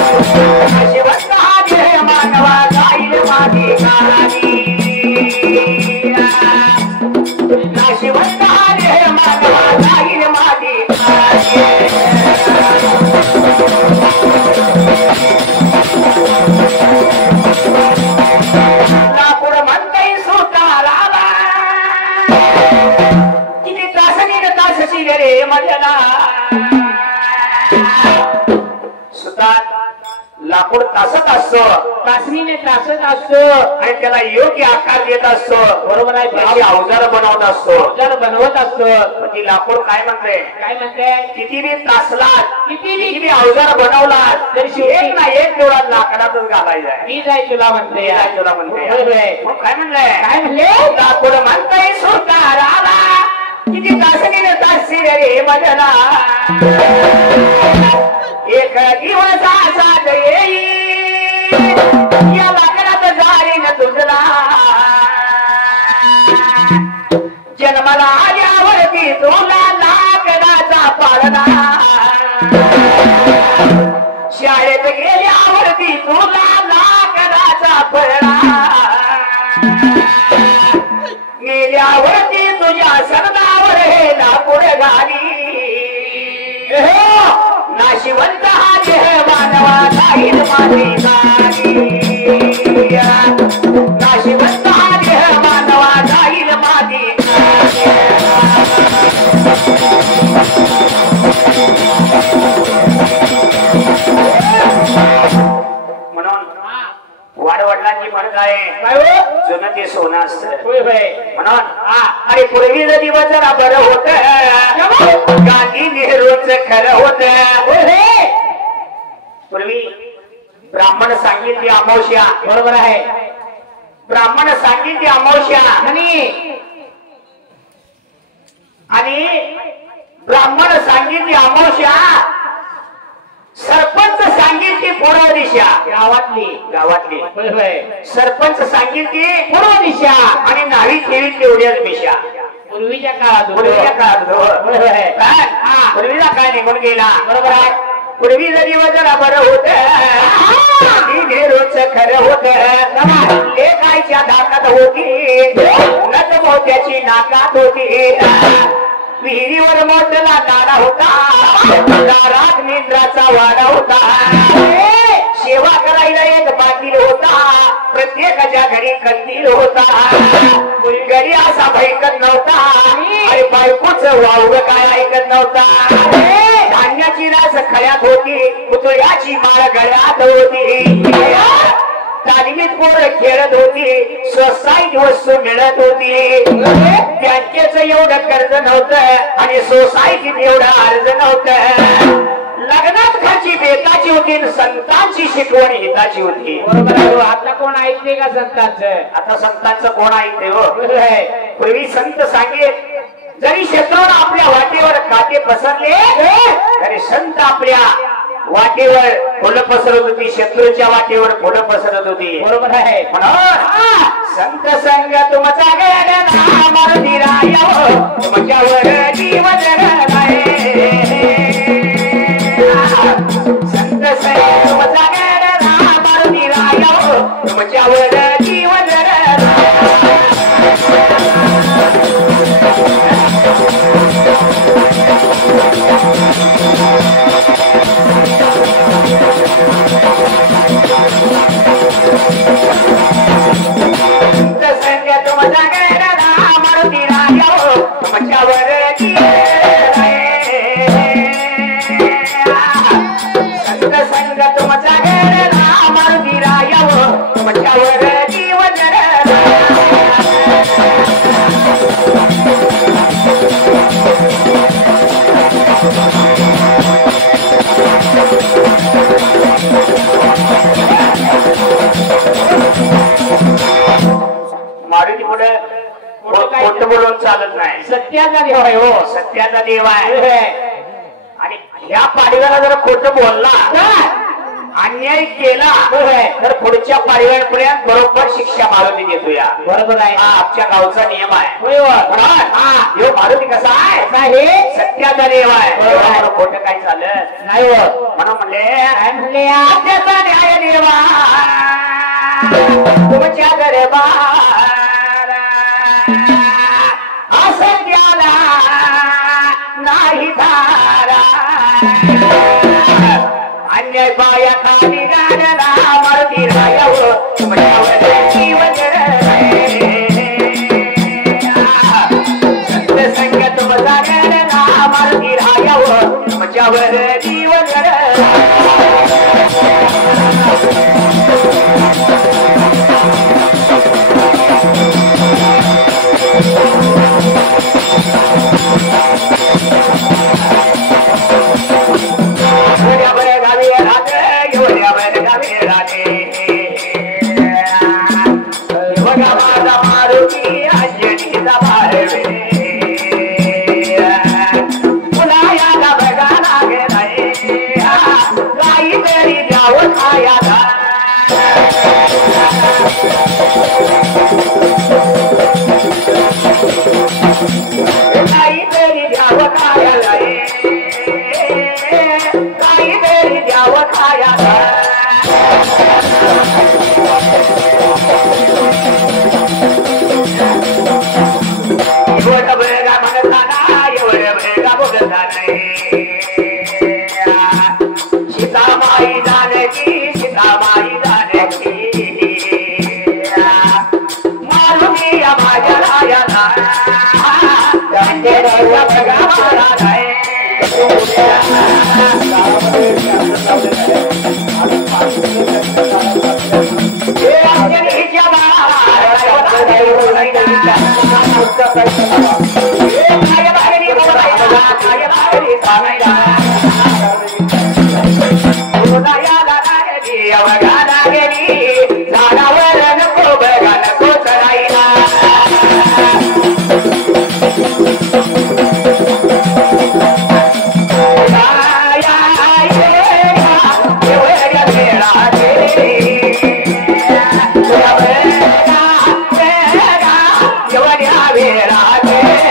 नाशिवंत हा देह मानवा जाईल माती खाली नाशिवंत हा देह मानवा जाईल माती लाकूड म्हणतय सुताराला किती तासनी तासची रे मजला सुतात लाकूड तासत असतो तासणीने तासत असतो आणि त्याला योग्य आकार देत असतो बरोबर आहे त्याची अवजार बनवत असतो अवजार बनवत असतो पण ती लाकूड काय म्हणते काय म्हणते किती बी तासलात किती किती बी अवजार बनवलात तरी तरी एक ना एक तेवढा लाकडातच घालायचा आहे मी जाय तुला म्हणते ते काय तुला म्हणते होय, होय. मग काय म्हणलंय काय म्हणले लाकूड म्हणतय सुताराला किती तासनीने तासी रे मजला एक दिवस असा येईल या लाकडात जाईन तुझला जन्माला आल्यावरती तुला लाकडाचा पाळणा शाळेत गेल्यावरती तुला लाकडाचा फळा गेल्यावरती तुझ्या सरदावर हे लाकूड घाली नाशिवंत हा देह मानवा जाईल माती झाली नाशिवंत हा देह मानवा जाईल माती म्हणून वाडवडिलांची म्हणत आहे काय हो जुनं ते सोनं असतं होय होय म्हणून अरे पूर्वी दिवस जरा बरं होत गांधी नेहरूच खरं होत पूर्वी ब्राह्मण सांगितली अमावस्या बरोबर आहे ब्राह्मण सांगितली अमावस्या आणि ब्राह्मण सांगितली अमावस्या सरपंच सांगितली पूर्व दिशा गावातली होय होय सरपंच सांगितली पूर्व दिशा आणि नावी ठेवी तेवढ्याच दिशा पूर्वीच्या काळात पूर्वीच्या काळात होय होय पूर्वीला काय निघून गेला बरोबर आहे पूर्वी जरी जरा बरं होत रोज खरं होत लेखायच्या धाकात होती नट मोत्याची नाकात होती विहिरीवर मोठला दारा होता दारात निद्राचा वाडा होता सेवा करायला एक पाटील होता प्रत्येकाच्या घरी कंदील होता घरी असा भैकत नव्हता आणि बायकोच वावग काय ऐकत नव्हता धान्याची रास खळ्यात होती पुतळ्याची माळ गळ्यात होती तालमीत पोरं खेळत होती सोसायटी वस्तू मिळत होती बँकेचं एवढं कर्ज नव्हतं आणि सोसायटीत एवढं अर्ज नव्हतं लग्नात खाची बेताची होती आणि संतांची शिकवण हिताची होती. बरोबर आहे हो. आता कोण ऐकते का संतांचं? आता संतांचं कोण ऐकते हो? बरोबर आहे. पूर्वी संत सांगेत जरी शत्रूला आपल्या वाटेवर काटे पसरले तरी संत आपल्या वाटेवर फुलं पसरत होती, शत्रूच्या वाटेवर फुलं पसरत होती. बरोबर आहे. म्हणून संत संग तुमचा गडा मारुती राया तुमच्यावर जीवन आहे. संत संग तुमचा गडा मारुती राया तुमच्यावर जीवन खोटं बोलून चालत नाही. सत्याचा देव आहे हो. सत्याचा देव आहे. आणि ह्या पाडव्याला जर खोटं बोलला अन्याय केला तर पुढच्या पाडव्यापर्यंत बरोबर शिक्षा मारुती देतो. या बरोबर आहे. हा आमच्या गावचा नियम आहे. होय. मारुती कसा आहे? सत्याचा देव आहे. खोटं काही झालं नाही हो. म्हणून म्हणले सत्याचा न्याय देवा तुमच्या गरबा असत्याला नाही धारा अन्याय पाया खाली गाडला मारुती रायावर तुमच्यावर जीवन संत संग तुमचा गडला मारुती रायावर तुमच्यावर जीवन राधे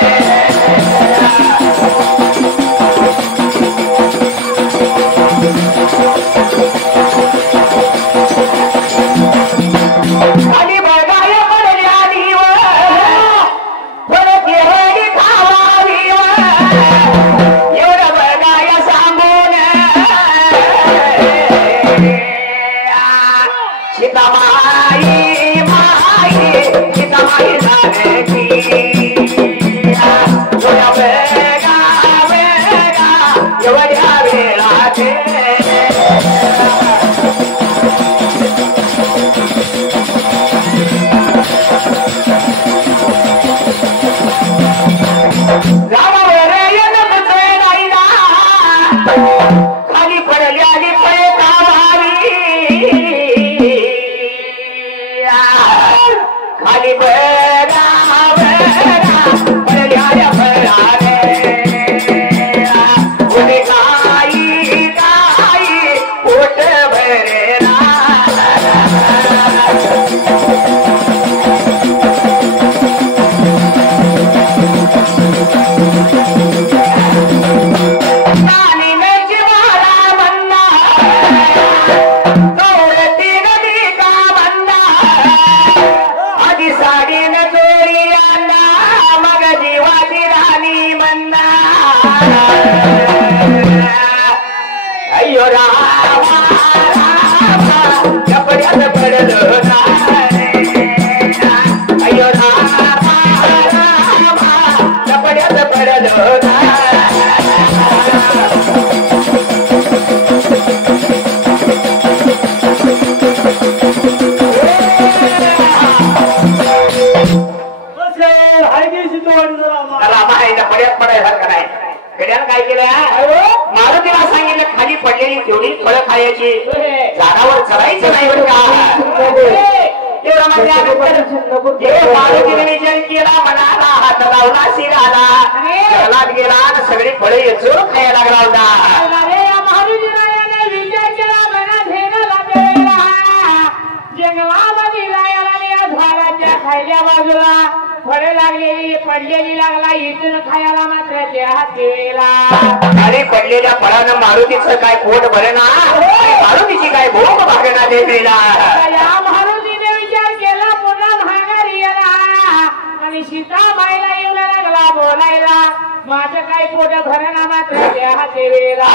आली बरा पडल्या फळाने उडे गाई गाई पोट भरेना काय केलं मारुतीला सांगितलं खाली पडलेली तेवढी फळं खायची झाडावर चढायचं नाही बरं का मारुतीने विचार केला मनाला हात लावला शिराला जंगलात गेला आणि सगळी फळे येचून खायला लागला होता विचार केला मनात हे जंगलामध्ये रायाला झाडाच्या खायल्या बाजूला फळे लागलेली पडलेली लागला इथून खायला मात्र देला अरे पडलेल्या फळानं मारुतीचं काय पोट भरेना मारुतीची काय भूक भागना देला या मारुतीने विचार केला पुन्हा माघारी गेला आणि सीताबाईला येऊ लागला बोलायला माझं काय पोट भरेना मात्र देला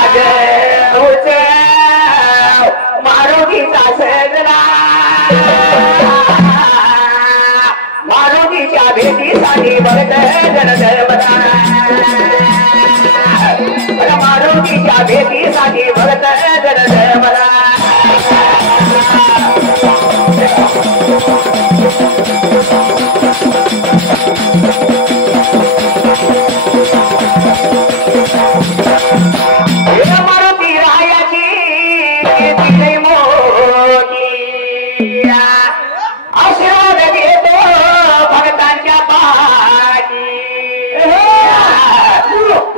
मारुतीचा सजला मारुतीच्या भेटीसाठी बघत जनधर्मदा मारुतीच्या भेटीसाठी बघत जनधर्मदा मारुती रायाची मोठी आशीर्वाद घेतो भक्तांच्या पाठी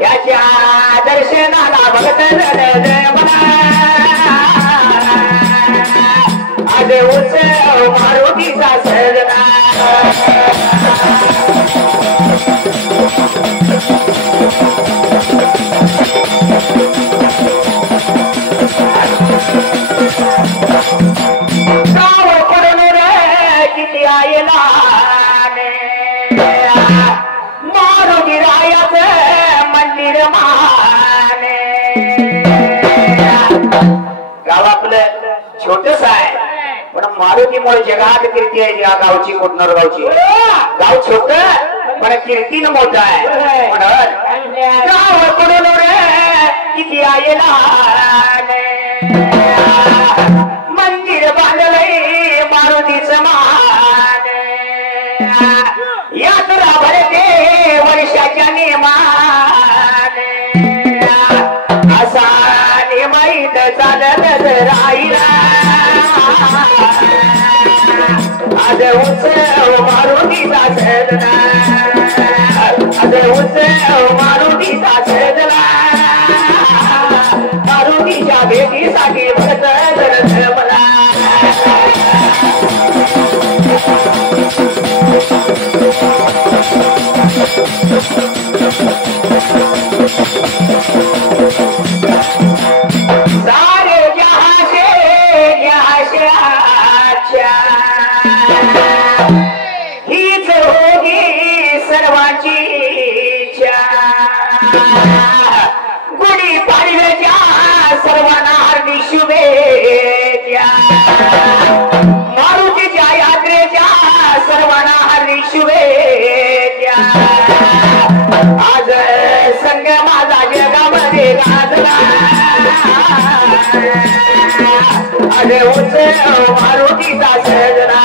याच्या दर्शनाला भक्त आज उत्सव मारुतीचा सजला किती आयला मारुती रायाचं मंदिर माने गाव आपलं छोटस आहे पण मारुतीमुळे जगात कीर्ती आहे या गावची कोटनर गावची गाव छोट पण कीर्तीनं मोठं आहे म्हणून गाव कडून किती आयला मंदिर बांधलंय मारुतीचं मान यात्रा भरते वर्षाच्या नेमान असा नेमाईत चालत राहिला आज उत्सव मारुतीचा सजला आज उत्सव मारुतीचा सजला मारुतीच्या भेटीसाठी भक्त मला सारे जहां से अच्छा हीच होगी सर्वांची इच्छा गुढी पाडव्याच्या सर्वांना हार्दिक शुभेच्छा मारुतीच्या यात्रेच्या सर्वांना हार्दिक शुभेच्छा आज संग माझा जगामध्ये गाजला आज उत्सव मारुतीचा सजला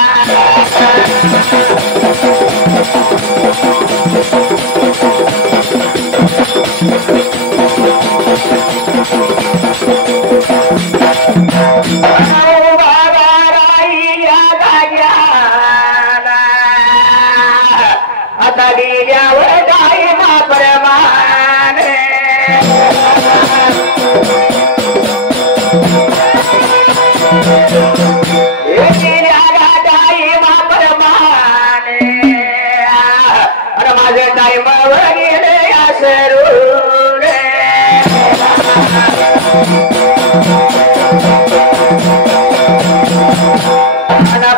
टाइम गेले सरून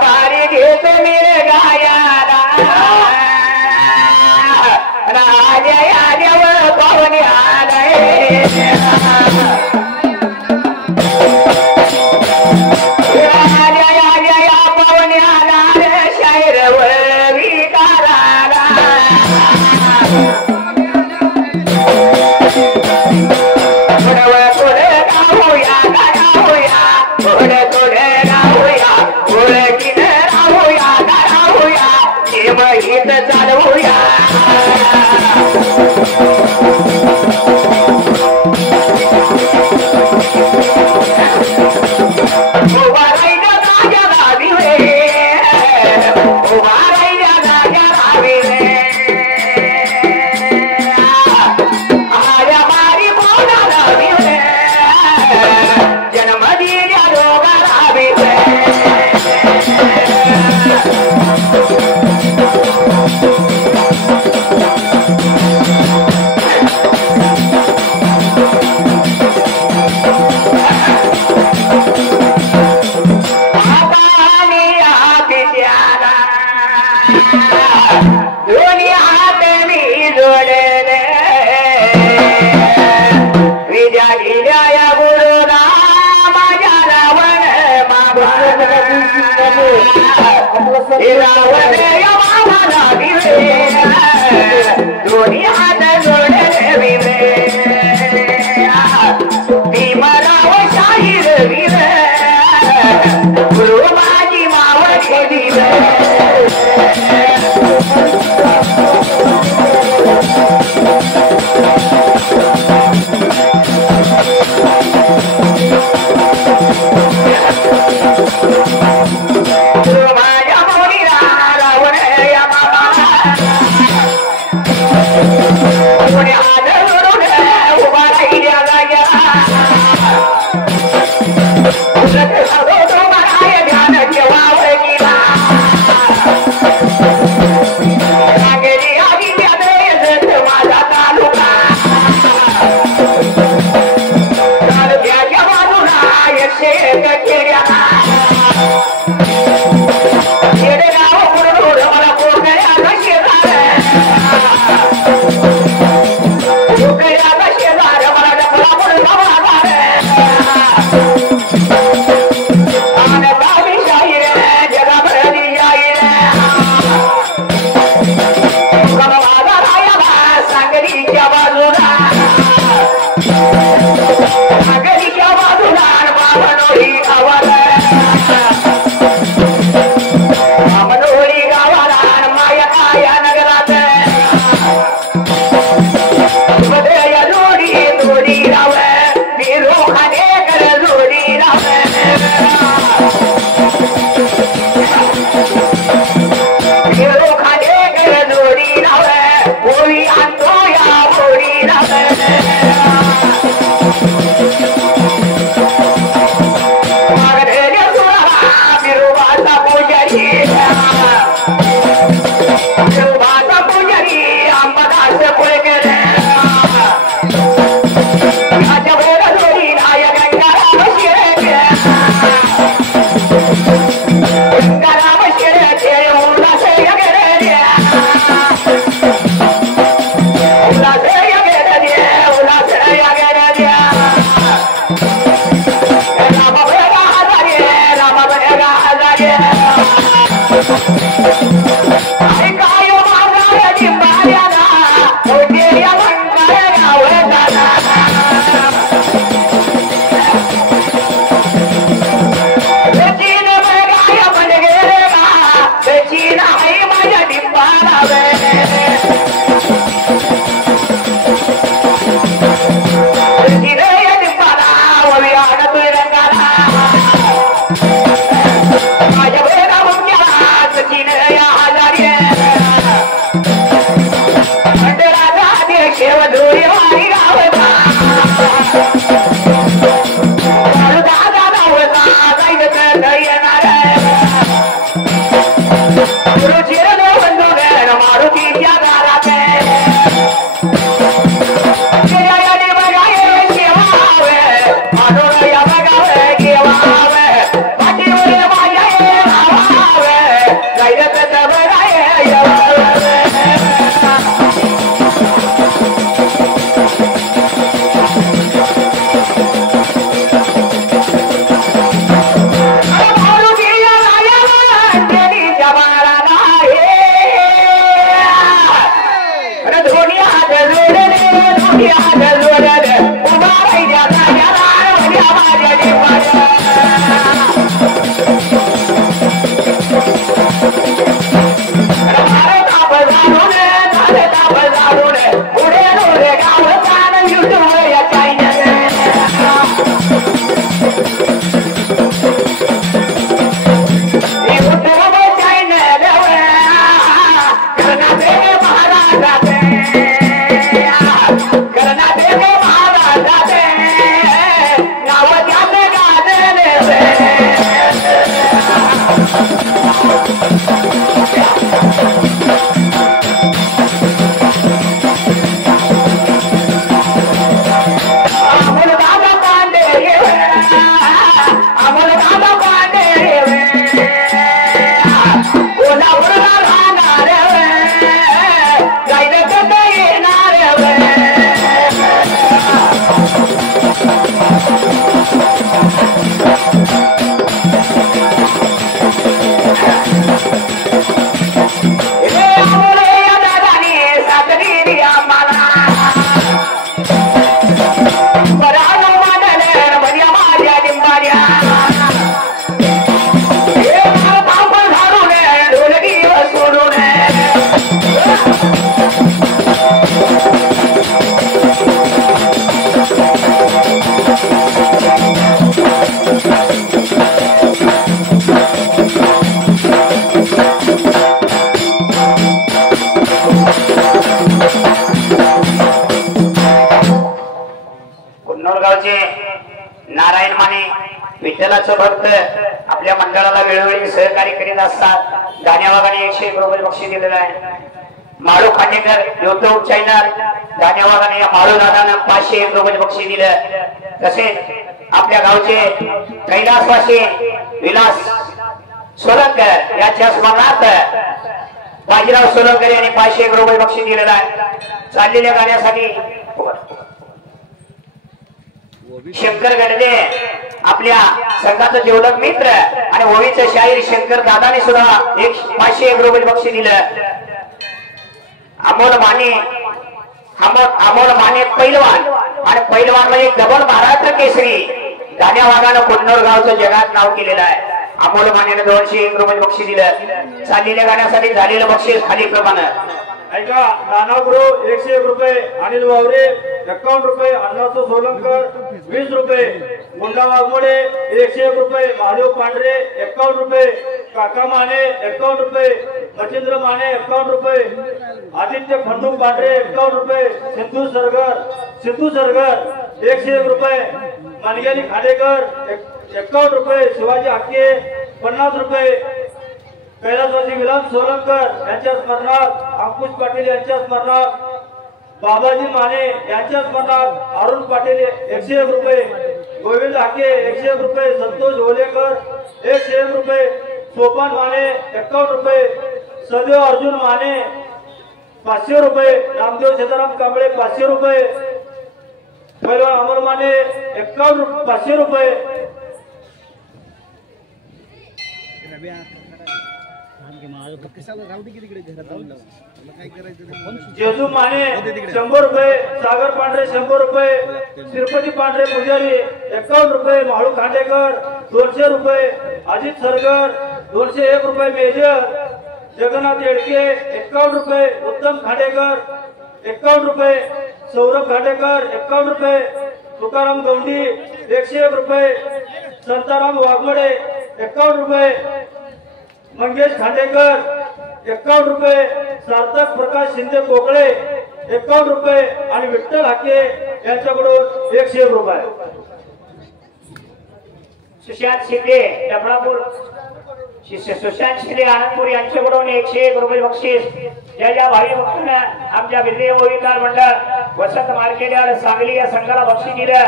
बारी घेत मी गायाला राजा देव पाहुणे आलाय राजा पाहुणे आला शायर विकाराला चालवूया उभा राहिला राजा रावी रे उभा राहिला राजा रावी रे आया मारी मोना रावी रे जन्म दिल्या रोगा रावी रे दोन्ही हात जोडले विवे भीमराव शाहीर विवे गुरु माझी मावळे दिवे माझ्या नारायण माने विठ्ठलाचं भक्त आपल्या मंडळाला वेळोवेळी सहकार्य करीत असतात. गाण्यावागाने 101 रुपये बक्षीस दिलेलं आहे. माळू खांडेकर युट्यूब चॅनल गाण्यावागाने या माळू दादांना 501 रुपये बक्षीस दिलं. तसेच आपल्या गावचे कैलासवासी विलास सोलंकर यांच्या स्मरणार्थ बाजीराव सोलंकर यांनी 501 रुपये बक्षीस दिलेलं आहे. चाललेल्या गाण्यासाठी शंकर गडदे आपल्या संघाचा जेवढक मित्र आणि ओवीचे शाहीर शंकर दादाने सुद्धा 501 रुपये बक्षीस दिलं. अमोल माने पैलवान आणि पैलवान म्हणजे डबल महाराष्ट्र केसरी गाण्या वागानं कुन्नूर गावचं जगात नाव केलेलं आहे. अमोल मानेने 201 रुपये बक्षीस दिलं. चाललेल्या गाण्यासाठी झालेलं बक्षीस खाली प्रमाणे ऐका. नानागुरु 101 रुपये, अनिल वावरे 51 रुपये, अण्णासो सोलंकर 20 रुपये, मुंडा वाघमोडे 101 रुपये, महादेव पांढरे 51 रुपये, काका माने 51 रुपये, मचिंद्र माने 51 रुपये, आदित्य खंडू पांढरे 51 रुपये, सिद्धू सरगर 101 रुपये, मनगेली खाडेकर 51 रुपये, शिवाजी हाके 50 रुपये, कैलासवासी विलास सोलंकर यांच्या स्मरणार्थ अंकुश पाटील यांच्या स्मरणार्थ बाबाजी माने यांच्या स्मरणार्थ अरुण पाटील 101 रुपये, गोविंद हाके 101 रुपये, संतोष ओलेकर 101 रुपये, सोपान माने 51 रुपये, सदैव अर्जुन माने 500 रुपये, रामदेव सीताराम कांबळे 500 रुपये, पैलवान अमर माने 500 रुपये, जेजू माने 100 रुपये, सागर पांढरे 100 रुपये, श्रीपती पांढरे पुजारी 51 रुपये, माळू खांडेकर 200 रुपये, अजित सरगर 201 रुपये, मेजर जगन्नाथ येडके 51 रुपये, उत्तम खांडेकर 51 रुपये, सौरभ खांडेकर 51 रुपये, तुकाराम गौंडी 101 रुपये, संताराम वाघमोडे 51 रुपये, मंगेश खांडेकर 51 रुपये, सार्थक प्रकाश शिंदे कोकळे 51 रुपये आणि विठ्ठल हाके यांच्याकडून 101 रुपये. सुशांत शिंदे डबळापूर, सुशांत शिंदे आनंदपूर यांच्याकडून 101 रुपये बक्षीस. ज्या भावी भक्तांना आमच्या विजय ओविकार मंडळ वसंत मार्केट सांगली या संघाला बक्षीस दिलं.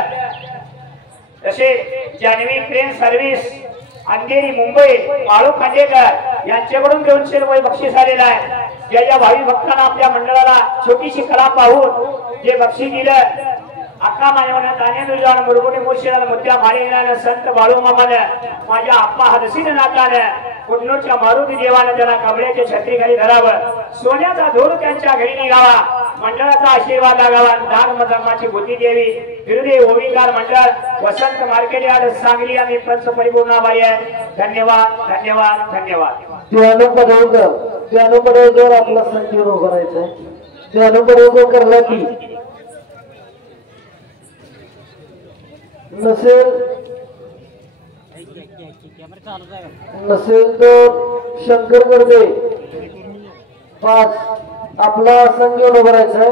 तसेच जान्हवी ट्रेन सर्व्हिस अंधेरी मुंबई माळू खांडेकर यांच्याकडून 200 रुपये बक्षीस आलेलं आहे. ज्या भावी भक्तांना आपल्या मंडळाला छोटीशी कला पाहून जे बक्षीस दिलं अक्का मानवना तान्या मुरगुडी मुर्शिदाला मुद्द्या माळीला संत बाळूमामानं माझ्या आप्पा हदसीन नातानं कुन्नूरच्या मारुती देवानं त्याला कमळ्याच्या छत्री खाली धरावं. सोन्याचा धूर त्यांच्या घरी निघावा. मंडळाचा आशीर्वाद लागावा. दान धर्माची बुद्धी द्यावी. विरुदे ओविकार मंडळ वसंत मार्केट यार्ड सांगली आणि पंच परिपूर्णाबाई आहे. धन्यवाद धन्यवाद धन्यवाद. त्यानं पडवकर आपला संजीवन उभारायचा आहे. त्यानं पडवकर करला की नसेल तर शंकर गर्दे 5 आपला संजीवन उभारायचा आहे.